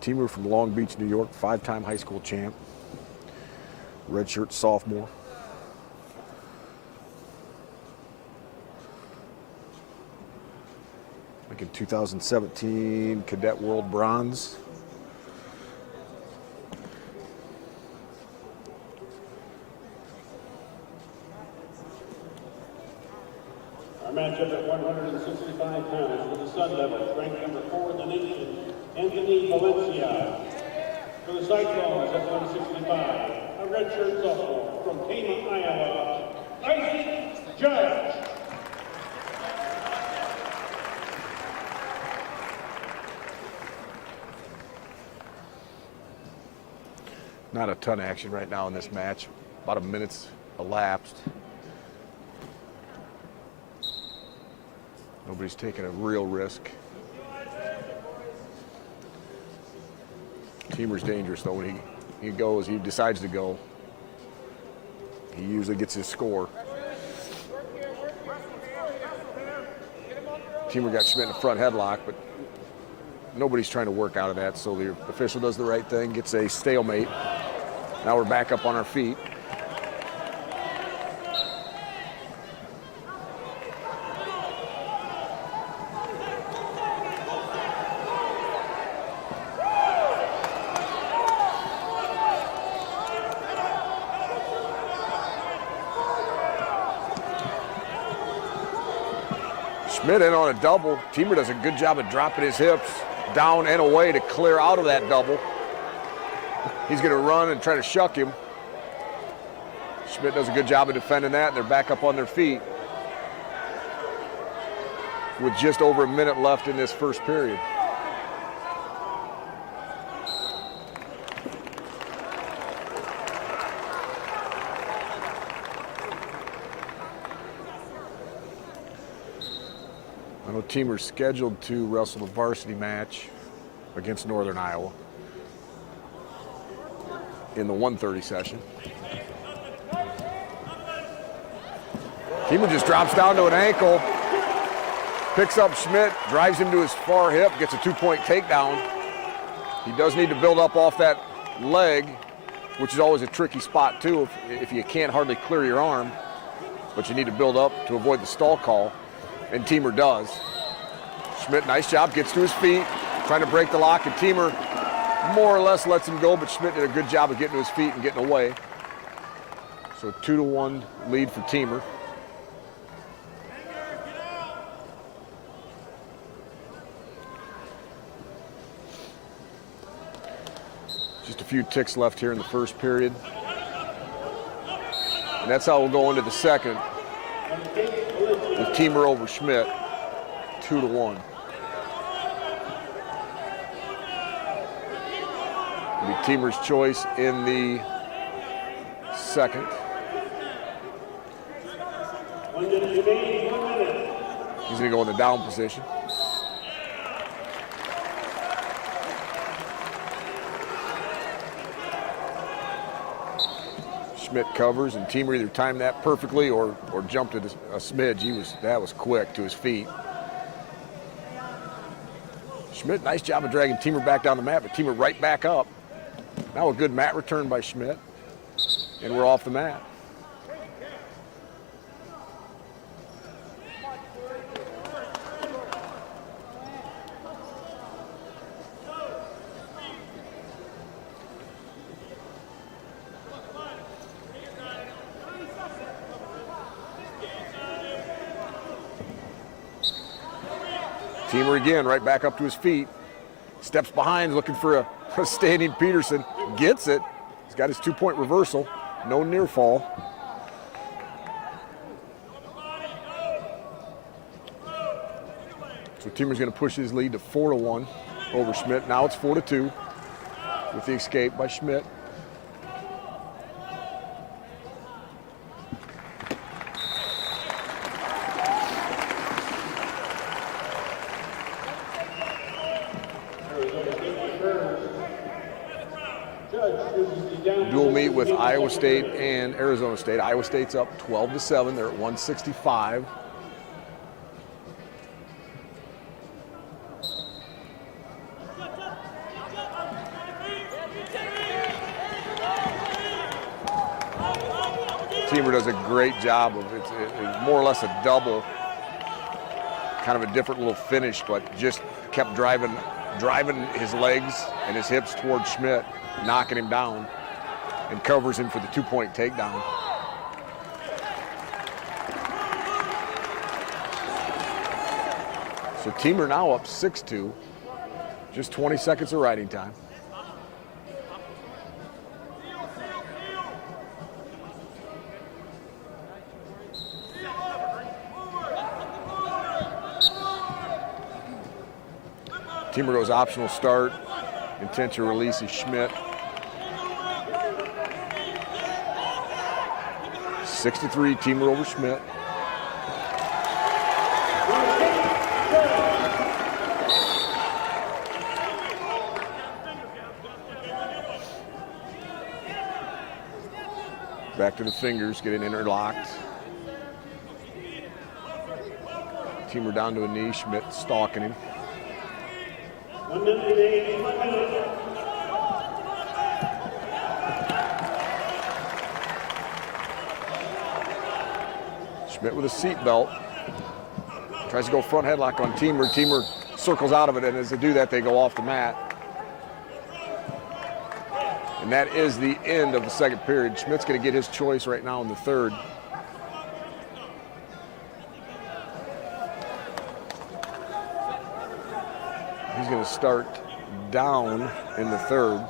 Teamer from Long Beach, New York, 5-time high school champ. Redshirt sophomore. Like in 2017 Cadet World Bronze. Our matchup at 165 pounds for the Sun Devils, ranked number 4 in the nation, Anthony Valencia. For the Cyclones at 165. A redshirt sophomore from Tama, Iowa, Isaac Judge. Not a ton of action right now in this match. About a minute's elapsed. Nobody's taking a real risk. Teamer's dangerous though when he goes, he decides to go. He usually gets his score. Teamer got Schmidt in a front headlock, but nobody's trying to work out of that, so the official does the right thing, gets a stalemate. Now we're back up on our feet. Schmidt in on a double. Teamer does a good job of dropping his hips down and away to clear out of that double. He's going to run and try to shuck him. Schmidt does a good job of defending that, and they're back up on their feet with just over a minute left in this first period. I know Teamer's scheduled to wrestle a varsity match against Northern Iowa in the 1:30 session. Teamer just drops down to an ankle, picks up Schmidt, drives him to his far hip, gets a 2-point takedown. He does need to build up off that leg, which is always a tricky spot too if you can't hardly clear your arm, but you need to build up to avoid the stall call. And Teamer does. Schmidt, nice job, gets to his feet, trying to break the lock, and Teamer more or less lets him go, but Schmidt did a good job of getting to his feet and getting away. So 2-1 lead for Teamer. Just a few ticks left here in the first period. And that's how we'll go into the second. With Teamer over Schmidt, 2-1. It'll be Teamer's choice in the second. He's going to go in the down position. Schmidt covers, and Teamer either timed that perfectly or jumped it a smidge. That was quick to his feet. Schmidt, nice job of dragging Teamer back down the mat, but Teamer right back up. Now a good mat return by Schmidt, and we're off the mat. Teamer again, right back up to his feet. Steps behind, looking for a standing Peterson. Gets it. He's got his 2-point reversal. No near fall. So Teamer's going to push his lead to 4-1 over Schmidt. Now it's 4-2 with the escape by Schmidt. Dual meet with Iowa State and Arizona State. Iowa State's up 12-7. They're at 165. Teamer does a great job of it. It's more or less a double, kind of a different little finish, but just kept driving his legs and his hips towards Schmidt, knocking him down, and covers him for the 2-point takedown. So Teamer now up 6-2, just 20 seconds of riding time. Teamer goes optional start, intent to release is Schmidt. 6-3, Teamer over Schmidt. Back to the fingers, getting interlocked. Teamer down to a knee, Schmidt stalking him. 1 minute and 8 minutes. Schmidt with a seat belt. Tries to go front headlock on Teamer. Teamer circles out of it, and as they do that, they go off the mat. And that is the end of the second period. Schmidt's going to get his choice right now in the third. He's going to start down in the third.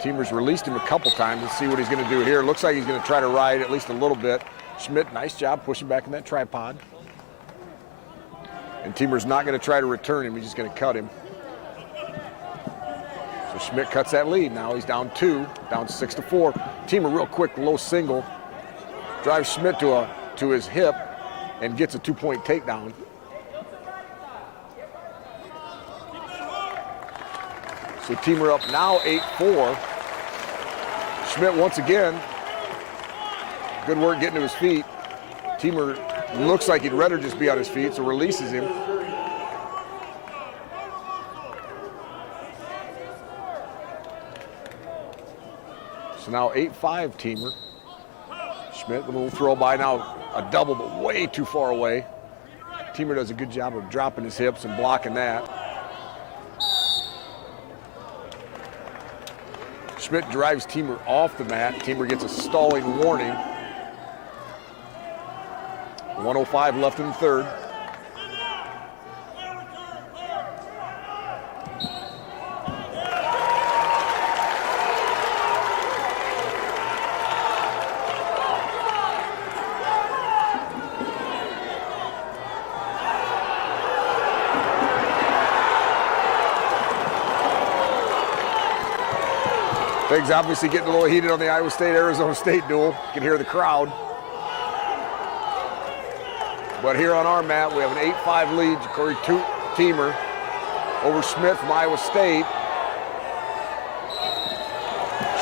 Teamer's released him a couple times. Let's see what he's going to do here. Looks like he's going to try to ride at least a little bit. Schmidt, nice job pushing back in that tripod. And Teamer's not going to try to return him. He's just going to cut him. So Schmidt cuts that lead. Now he's down 2, down 6-4. Teamer real quick, low single. Drives Schmidt to his hip and gets a 2-point takedown. So Teamer up now 8-4. Schmidt once again, good work getting to his feet. Teamer looks like he'd rather just be on his feet, so releases him. So now 8-5 Teamer. Schmidt with a little throw by, now a double, but way too far away. Teamer does a good job of dropping his hips and blocking that. Schmidt drives Teamer off the mat. Teamer gets a stalling warning. 1:05 left in the third. Things obviously getting a little heated on the Iowa State-Arizona State duel. You can hear the crowd. But here on our mat, we have an 8-5 lead, Corey Teamer over Schmidt from Iowa State.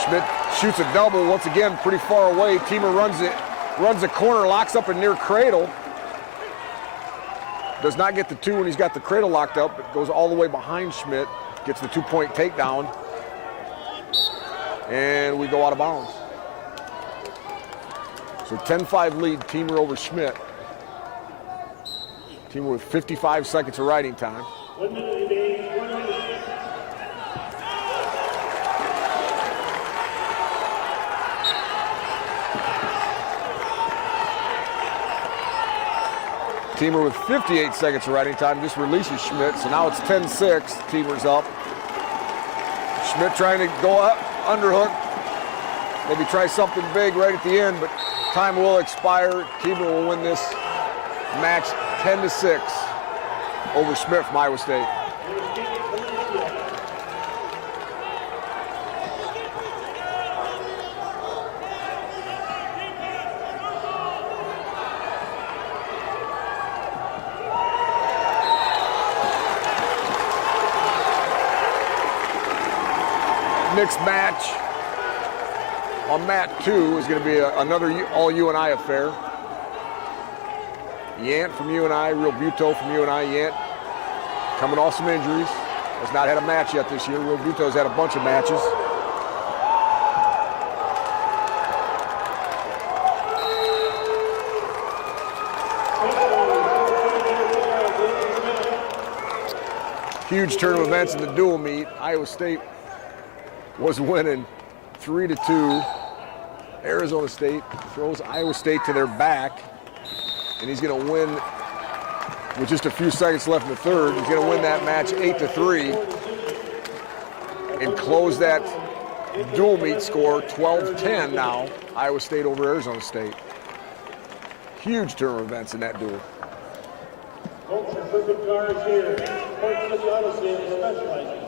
Schmidt shoots a double, once again, pretty far away. Teamer runs the corner, locks up a near cradle. Does not get the two when he's got the cradle locked up, but goes all the way behind Schmidt, gets the 2-point takedown, and we go out of bounds. So 10-5 lead, Teamer over Schmidt. Teamer with 55 seconds of riding time. 1 minute remains, 1 minute. Teamer with 58 seconds of riding time just releases Schmidt, so now it's 10-6. Teamer's up. Schmidt trying to go up, underhook. Maybe try something big right at the end, but time will expire. Teamer will win this match 10-6 over Schmidt from Iowa State. Next match on mat 2 is going to be another all UNI affair. Yant from UNI, Robuto from UNI. Yant coming off some injuries. Has not had a match yet this year. Robuto's had a bunch of matches. Huge turn of events in the dual meet. Iowa State was winning 3-2. Arizona State throws Iowa State to their back, and he's going to win with just a few seconds left in the third. He's going to win that match 8-3 and close that dual meet score 12-10 now. Iowa State over Arizona State. Huge turn of events in that duel.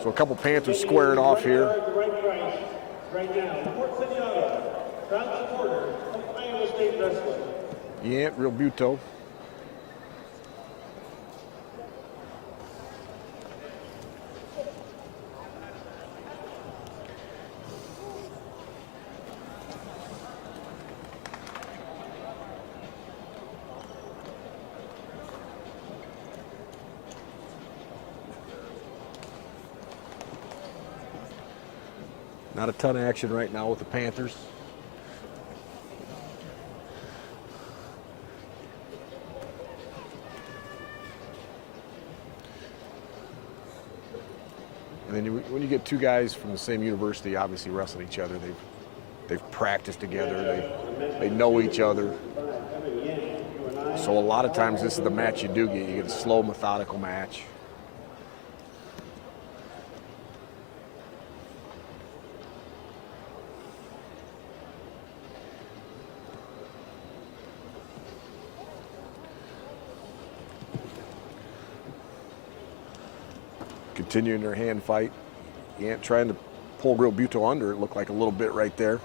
So a couple Panthers squaring off here. Yant, Robuto. Not a ton of action right now with the Panthers. And then when you get two guys from the same university, obviously wrestle each other, they've practiced together, they know each other. So a lot of times this is the match you do get. You get a slow, methodical match. Continuing their hand fight. Yant trying to pull Robuto under. It looked like a little bit right there.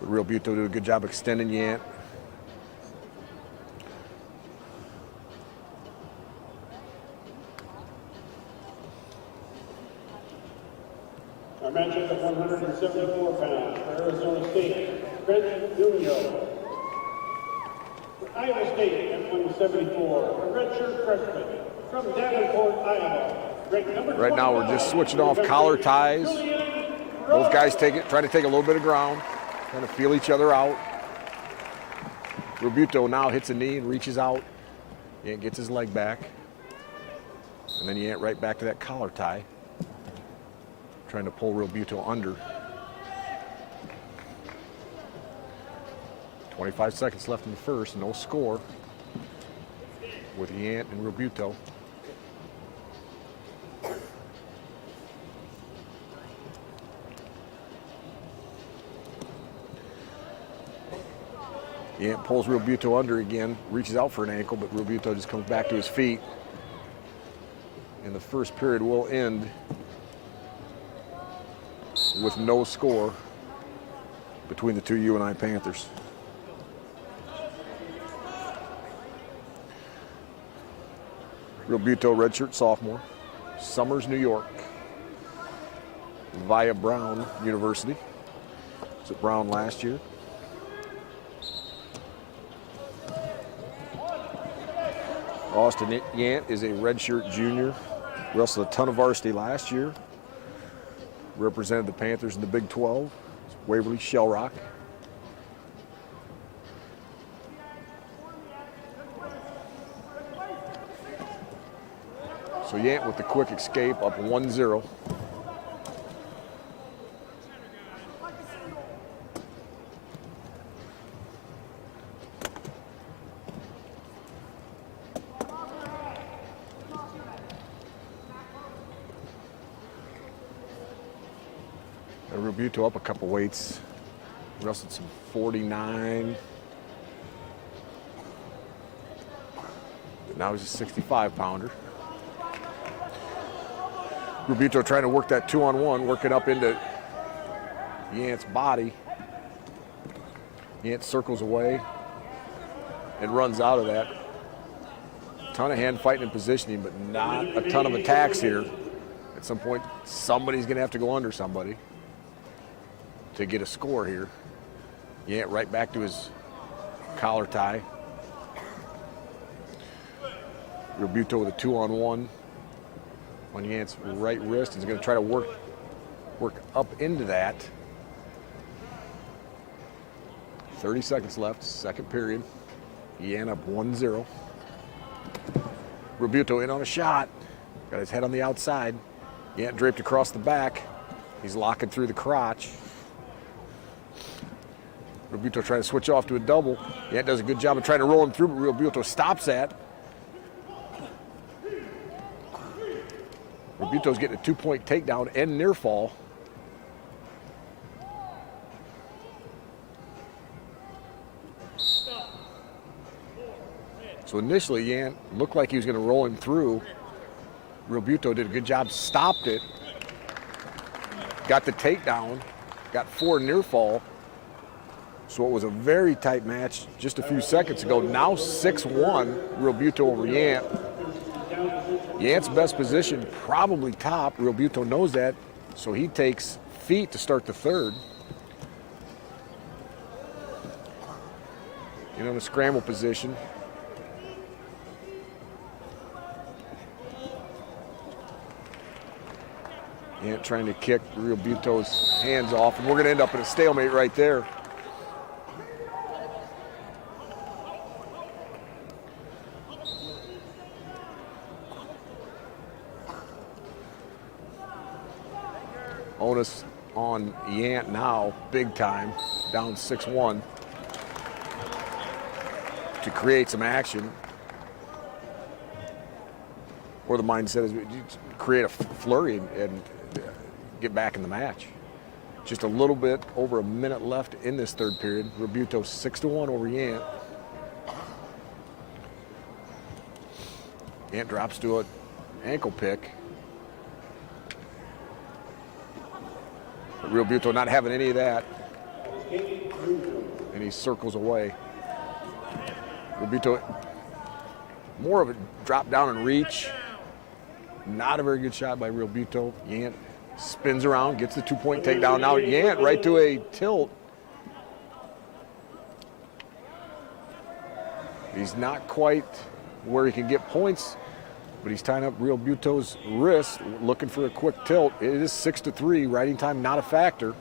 But Robuto did a good job extending Yant. Our match at 174 pounds for Arizona State, Duel. Iowa State at 174, a redshirt freshman from Davenport, Iowa. Right now we're just switching off collar ties. Both guys try to take a little bit of ground, trying to feel each other out. Robuto now hits a knee and reaches out. Yant gets his leg back. And then Yant right back to that collar tie, trying to pull Robuto under. 25 seconds left in the first, no score with Yant and Robuto. Yant pulls Robuto under again, reaches out for an ankle, but Robuto just comes back to his feet. And the first period will end with no score between the two UNI Panthers. Robuto, redshirt sophomore, Summers, New York, via Brown University. Was at Brown last year. Austin Yant is a redshirt junior. Wrestled a ton of varsity last year. Represented the Panthers in the Big 12. Waverly Shell Rock. So Yant with the quick escape, up 1-0. And Robuto up a couple weights. Wrestled some 49. But now he's a 65-pounder. Robuto trying to work that 2-on-1, working up into Yant's body. Yant circles away and runs out of that. Ton of hand fighting and positioning, but not a ton of attacks here. At some point, somebody's gonna have to go under somebody to get a score here. Yant right back to his collar tie. Robuto with a 2-on-1 on Yant's right wrist. He's going to try to work up into that. 30 seconds left, second period. Yant up 1-0. Robuto in on a shot. Got his head on the outside. Yant draped across the back. He's locking through the crotch. Robuto trying to switch off to a double. Yant does a good job of trying to roll him through, but Robuto stops that. Robuto's getting a 2-point takedown and near fall. So initially, Yant looked like he was going to roll him through. Robuto did a good job, stopped it, got the takedown, got 4 near fall. So it was a very tight match just a few seconds ago. Now 6-1, Robuto over Yant. Yant's best position, probably top. Robuto knows that, so he takes feet to start the third. In a scramble position. Yant trying to kick Robuto's hands off, and we're going to end up in a stalemate right there. Onus on Yant now, big time, down 6-1 to create some action. Or the mindset is create a flurry and get back in the match. Just a little bit over a minute left in this third period. Robuto 6-1 over Yant. Yant drops to an ankle pick. But Robuto not having any of that. And he circles away. Robuto, more of a drop down and reach. Not a very good shot by Robuto. Yant spins around, gets the 2-point takedown. Now Yant right to a tilt. He's not quite where he can get points, but he's tying up Robuto's wrist, looking for a quick tilt. It is 6-3, riding time not a factor.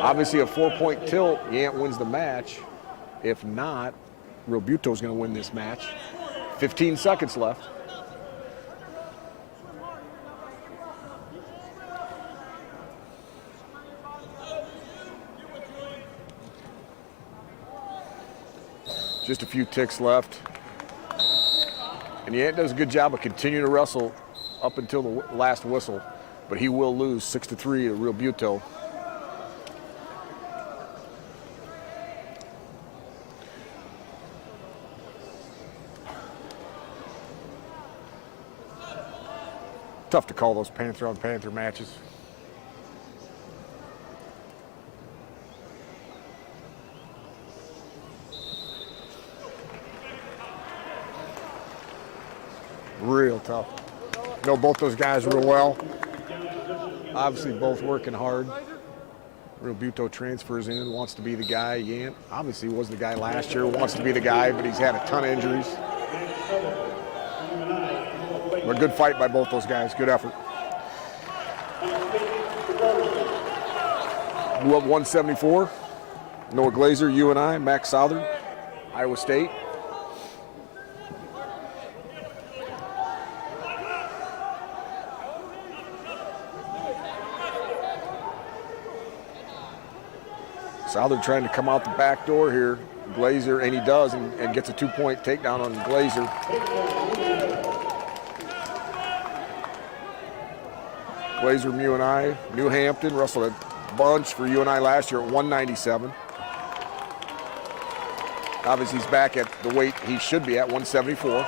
Obviously a 4-point tilt, Yant wins the match. If not, Robuto's gonna win this match. 15 seconds left. Just a few ticks left. And Yant does a good job of continuing to wrestle up until the last whistle, but he will lose 6-3 to Robuto. Tough to call those Panther on Panther matches. Real tough. Know both those guys real well. Obviously both working hard. Robuto transfers in, wants to be the guy. Yant obviously was the guy last year, wants to be the guy, but he's had a ton of injuries. But a good fight by both those guys, good effort. Blew up 174. Noah Glaser, UNI, Max Southern, Iowa State. Southern trying to come out the back door here. Glaser, and he does, and gets a 2-point takedown on Glaser. Glaser from UNI, New Hampton, wrestled a bunch for UNI last year at 197. Obviously, he's back at the weight he should be at, 174.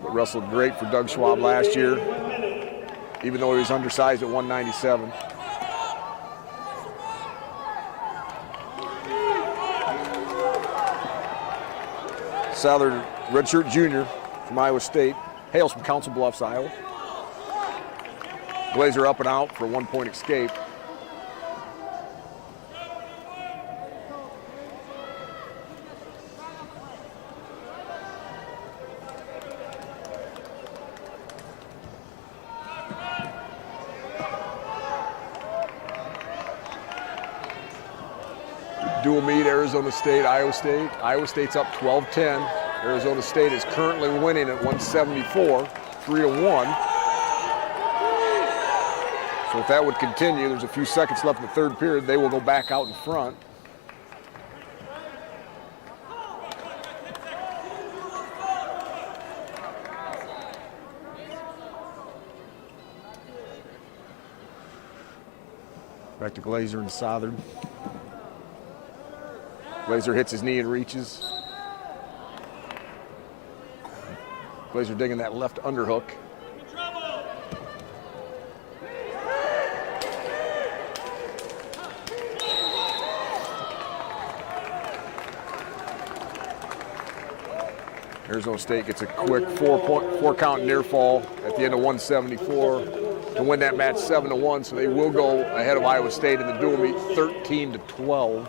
But wrestled great for Doug Schwab last year, even though he was undersized at 197. Southern redshirt junior from Iowa State, hails from Council Bluffs, Iowa. Glaser up and out for a 1-point escape. Dual meet, Arizona State, Iowa State. Iowa State's up 12-10. Arizona State is currently winning at 174, 3-1. So if that would continue, there's a few seconds left in the third period, they will go back out in front. Back to Glaser and Southern. Glaser hits his knee and reaches. Glaser digging that left underhook. Arizona State gets a quick four count near fall at the end of 174 to win that match 7-1. So they will go ahead of Iowa State in the dual meet 13-12.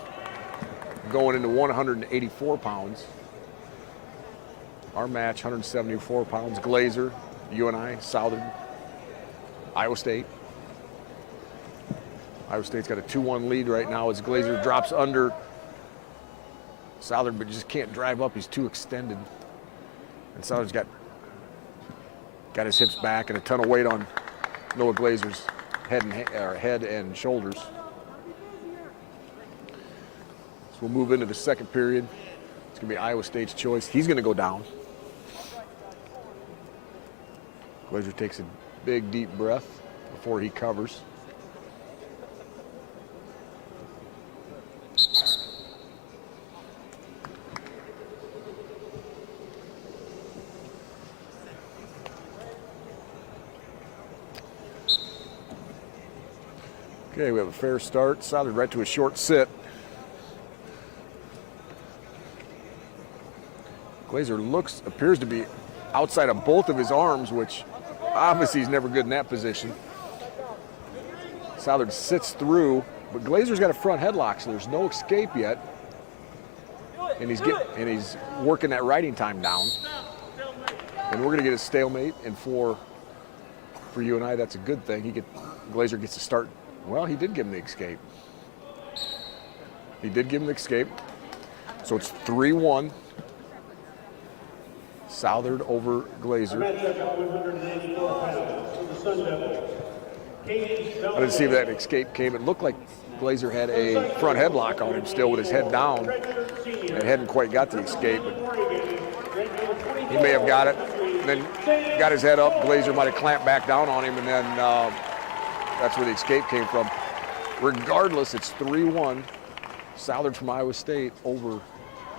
Going into 184 pounds. Our match, 174 pounds. Glaser, UNI, Southern, Iowa State. Iowa State's got a 2-1 lead right now as Glaser drops under Southern, but just can't drive up. He's too extended. And Southern's got his hips back and a ton of weight on Noah Glaser's head and shoulders. We'll move into the second period. It's going to be Iowa State's choice. He's going to go down. Glaser takes a big, deep breath before he covers. Okay, we have a fair start. Southern right to a short sit. Glaser appears to be outside of both of his arms, which obviously he's never good in that position. Southern sits through, but Glaser's got a front headlock, so there's no escape yet. And he's working that riding time down. And we're gonna get a stalemate, and for UNI, that's a good thing. Glaser gets to start. Well, he did give him the escape. He did give him the escape. So it's 3-1. Southern over Glaser. I didn't see if that escape came. It looked like Glaser had a front headlock on him still with his head down and hadn't quite got the escape. But he may have got it, and then got his head up. Glaser might have clamped back down on him, and then that's where the escape came from. Regardless, it's 3-1. Southern from Iowa State over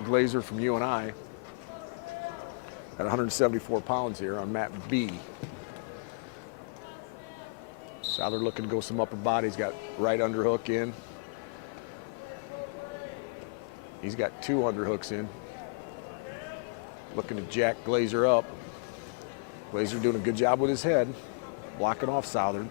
Glaser from UNI at 174 pounds here on mat B. Souther looking to go some upper body. He's got right underhook in. He's got 2 underhooks in. Looking to jack Glaser up. Glaser doing a good job with his head, blocking off Southern.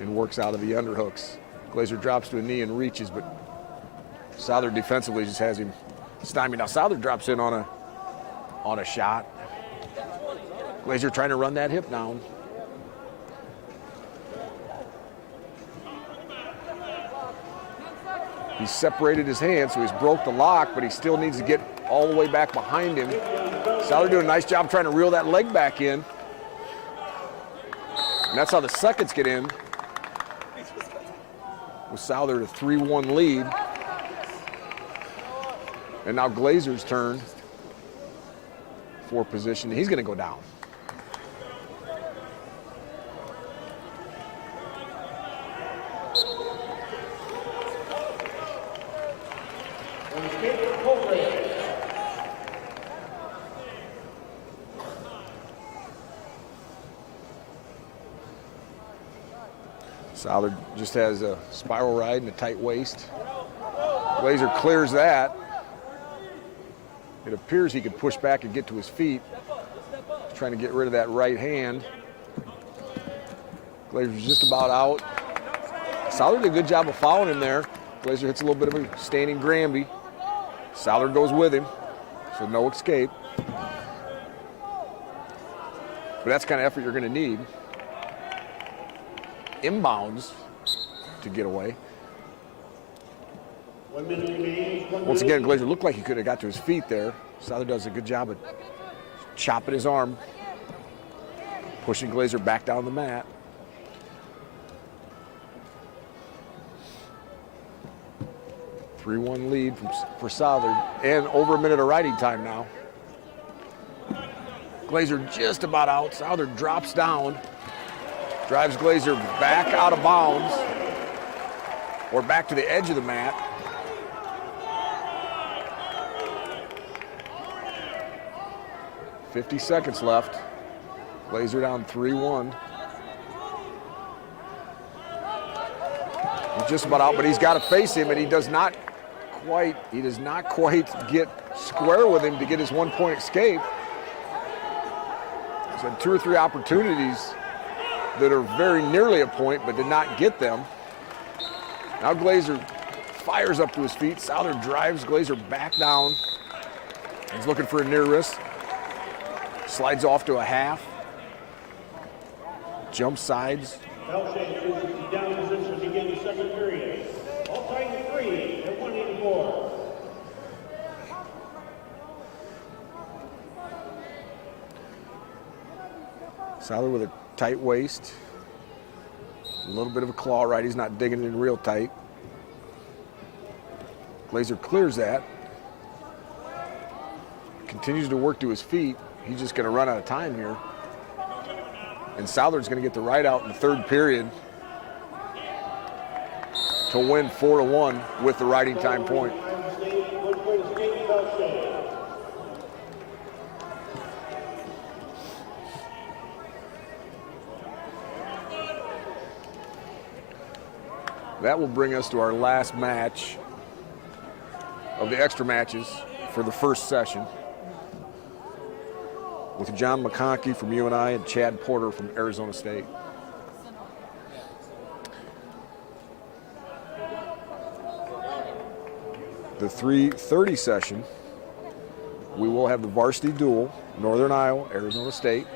And works out of the underhooks. Glaser drops to a knee and reaches, but Souther defensively just has him stymied. Now Souther drops in on a shot. Glaser trying to run that hip down. He's separated his hand, so he's broke the lock, but he still needs to get all the way back behind him. Souther doing a nice job trying to reel that leg back in. And that's how the seconds get in. With Souther to 3-1 lead. And now Glaser's turn for position. He's going to go down. Souther just has a spiral ride and a tight waist. Glaser clears that. It appears he could push back and get to his feet. He's trying to get rid of that right hand. Glaser's just about out. Souther did a good job of following him there. Glaser hits a little bit of a standing Granby. Souther goes with him, so no escape. But that's the kind of effort you're going to need. Inbounds to get away. 1 minute remains. Once again, Glaser looked like he could have got to his feet there. Souther does a good job of chopping his arm, pushing Glaser back down the mat. (3-1) lead for Souther, and over a minute of riding time now. Glaser just about out. Souther drops down. Drives Glaser back out of bounds or back to the edge of the mat. .50 seconds left. Glaser down 3-1. He's just about out, but he's got to face him, and he does not quite get square with him to get his 1-point escape. He's had 2 or 3 opportunities that are very nearly a point, but did not get them. Now Glaser fires up to his feet. Souther drives Glaser back down. He's looking for a near wrist. Slides off to a half. Jump sides. Bell-shaped is down position to begin the second period. All time 3 at 184. Souther with a tight waist. A little bit of a claw right. He's not digging it in real tight. Glaser clears that. Continues to work to his feet. He's just going to run out of time here. And Souther's going to get the right out in the third period to win 4-1 with the riding time point. That will bring us to our last match of the extra matches for the first session, with John McConkey from UNI and Chad Porter from Arizona State. The 3:30 session, we will have the varsity duel, Northern Iowa, Arizona State.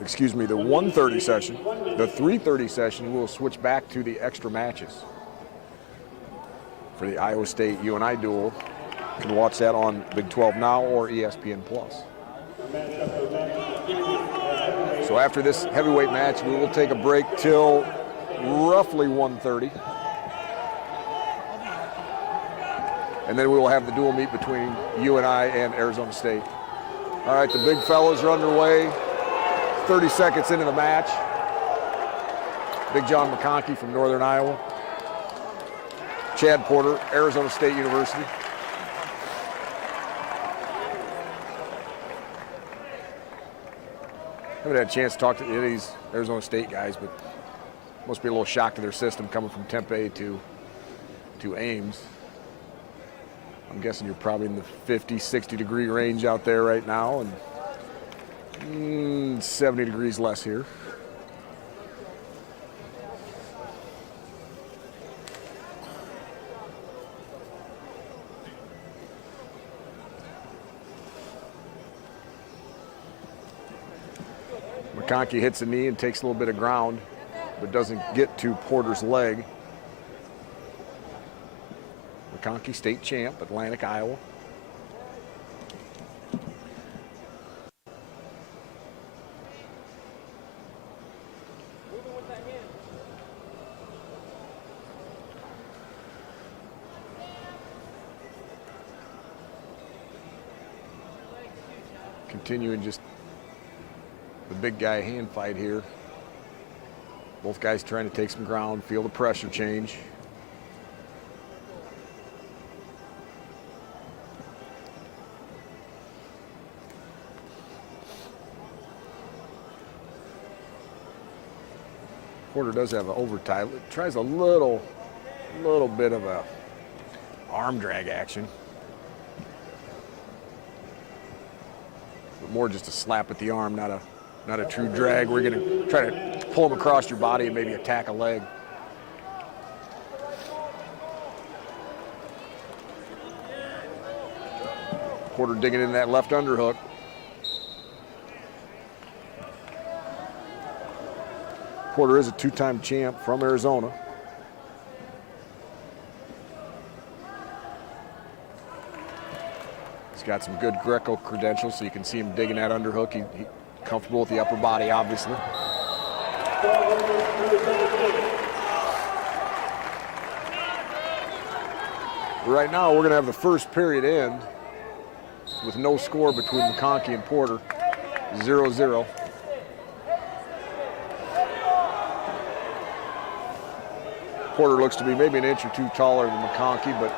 Excuse me, the 1:30 session. The 3:30 session, we'll switch back to the extra matches for the Iowa State UNI duel. You can watch that on Big 12 Now or ESPN+. So after this heavyweight match, we will take a break till roughly 1:30. And then we will have the dual meet between UNI and Arizona State. All right, the big fellas are underway. 30 seconds into the match. Big John McConkey from Northern Iowa. Chad Porter, Arizona State University. I haven't had a chance to talk to any of these Arizona State guys, but must be a little shock to their system coming from Tempe to Ames. I'm guessing you're probably in the 50, 60 degree range out there right now, and 70 degrees less here. McConkey hits a knee and takes a little bit of ground, but doesn't get to Porter's leg. McConkey, state champ, Atlantic, Iowa. Continuing just the big guy hand fight here. Both guys trying to take some ground, feel the pressure change. Porter does have an over tie. Tries a little bit of a arm drag action. But more just a slap at the arm, not a true drag. We're gonna try to pull him across your body and maybe attack a leg. Porter digging in that left underhook. Porter is a two-time champ from Arizona. He's got some good Greco credentials, so you can see him digging that underhook. He's comfortable with the upper body, obviously. Right now, we're going to have the first period end with no score between McConkey and Porter, 0-0. Porter looks to be maybe an inch or two taller than McConkey,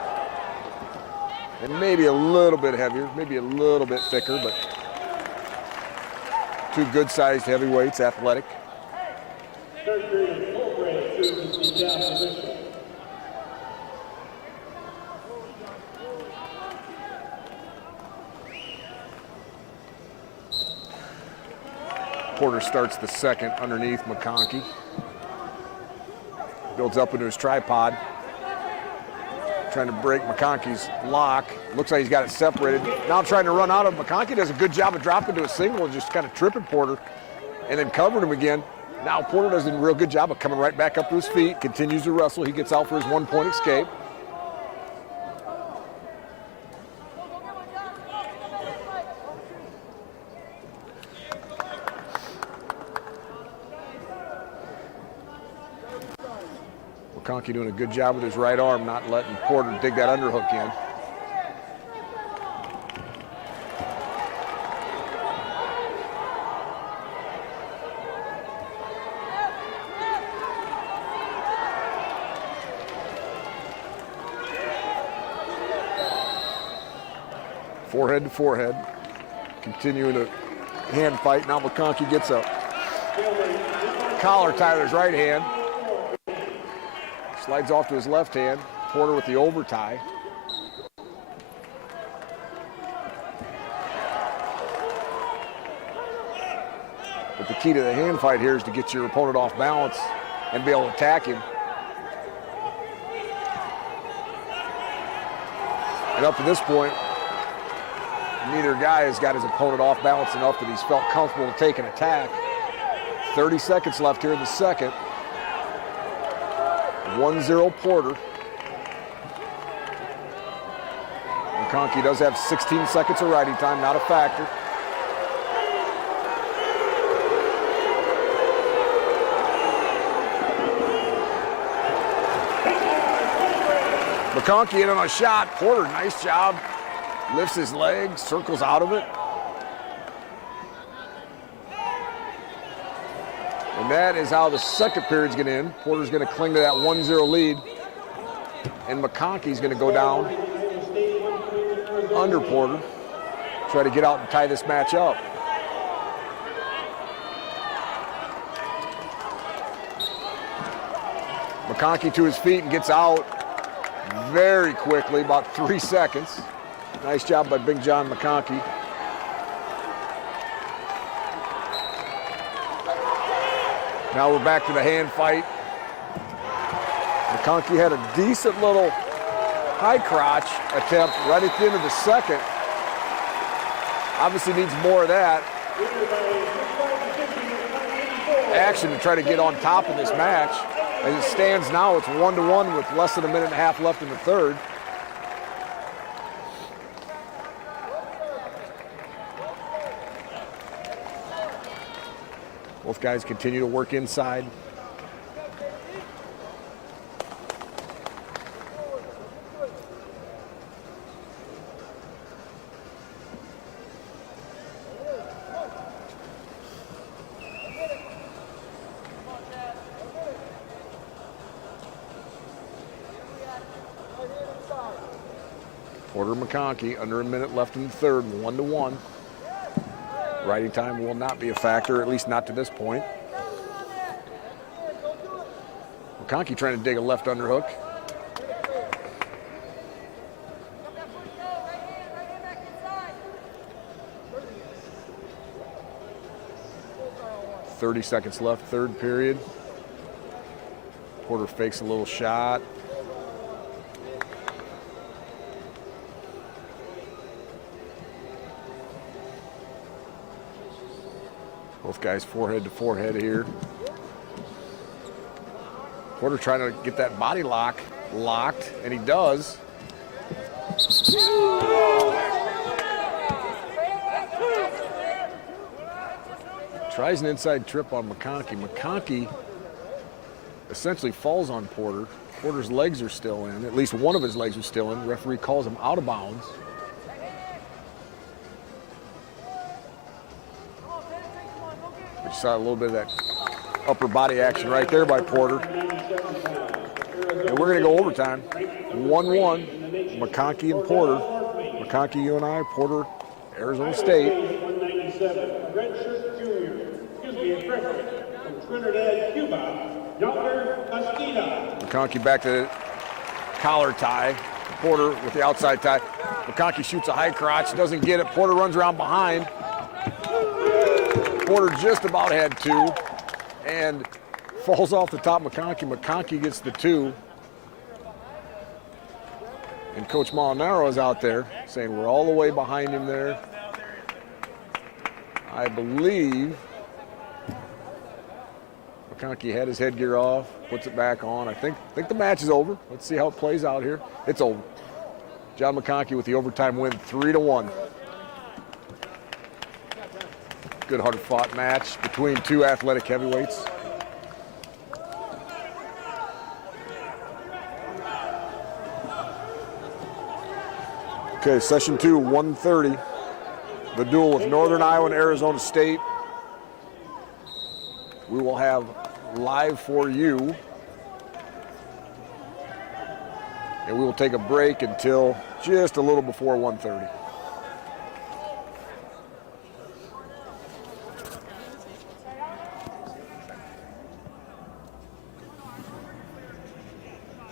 and maybe a little bit heavier, maybe a little bit thicker, but two good-sized heavyweights, athletic. Porter starts the second underneath McConkey. Builds up into his tripod. Trying to break McConkey's lock. Looks like he's got it separated. Now trying to run out of him. McConkey does a good job of dropping to a single and just kind of tripping Porter and then covering him again. Now Porter does a real good job of coming right back up to his feet, continues to wrestle. He gets out for his 1-point escape. McConkey doing a good job with his right arm, not letting Porter dig that underhook in. Forehead to forehead, continuing to hand fight. Now McConkey gets a collar tie with his right hand. Slides off to his left hand. Porter with the over tie. But the key to the hand fight here is to get your opponent off balance and be able to attack him. And up to this point, neither guy has got his opponent off balance enough that he's felt comfortable to take an attack. 30 seconds left here in the second. 1-0 Porter. McConkey does have 16 seconds of riding time, not a factor. McConkey in on a shot. Porter, nice job. Lifts his leg, circles out of it. And that is how the second period's going to end. Porter's going to cling to that 1-0 lead. And McConkey's going to go down under Porter. Try to get out and tie this match up. McConkey to his feet and gets out very quickly, about 3 seconds. Nice job by Big John McConkey. Now we're back to the hand fight. McConkey had a decent little high crotch attempt right at the end of the second. Obviously needs more of that action to try to get on top of this match. As it stands now, it's 1-1 with less than a minute and a half left in the third. Both guys continue to work inside. Porter McConkey, under a minute left in the third, 1-1. Riding time will not be a factor, at least not to this point. McConkey trying to dig a left underhook. .30 seconds left, third period. Porter fakes a little shot. Both guys forehead to forehead here. Porter trying to get that body locked, and he does. Tries an inside trip on McConkey. McConkey essentially falls on Porter. Porter's legs are still in. At least one of his legs are still in. The referee calls him out of bounds. We saw a little bit of that upper body action right there by Porter. And we're going to go overtime. 1-1, McConkey and Porter. McConkey, UNI, Porter, Arizona State. Redshirt junior, from Trinidad, Cuba, McConkey back to the collar tie. Porter with the outside tie. McConkey shoots a high crotch, doesn't get it. Porter runs around behind. Porter just about had two and falls off the top. McConkey gets the two. And Coach Molinaro is out there saying we're all the way behind him there. I believe McConkey had his headgear off, puts it back on. I think the match is over. Let's see how it plays out here. It's over. John McConkey with the overtime win, 3-1. Good hard-fought match between two athletic heavyweights. Okay, session 2, 1:30. The duel with Northern Iowa and Arizona State. We will have live for you. And we will take a break until just a little before 1:30.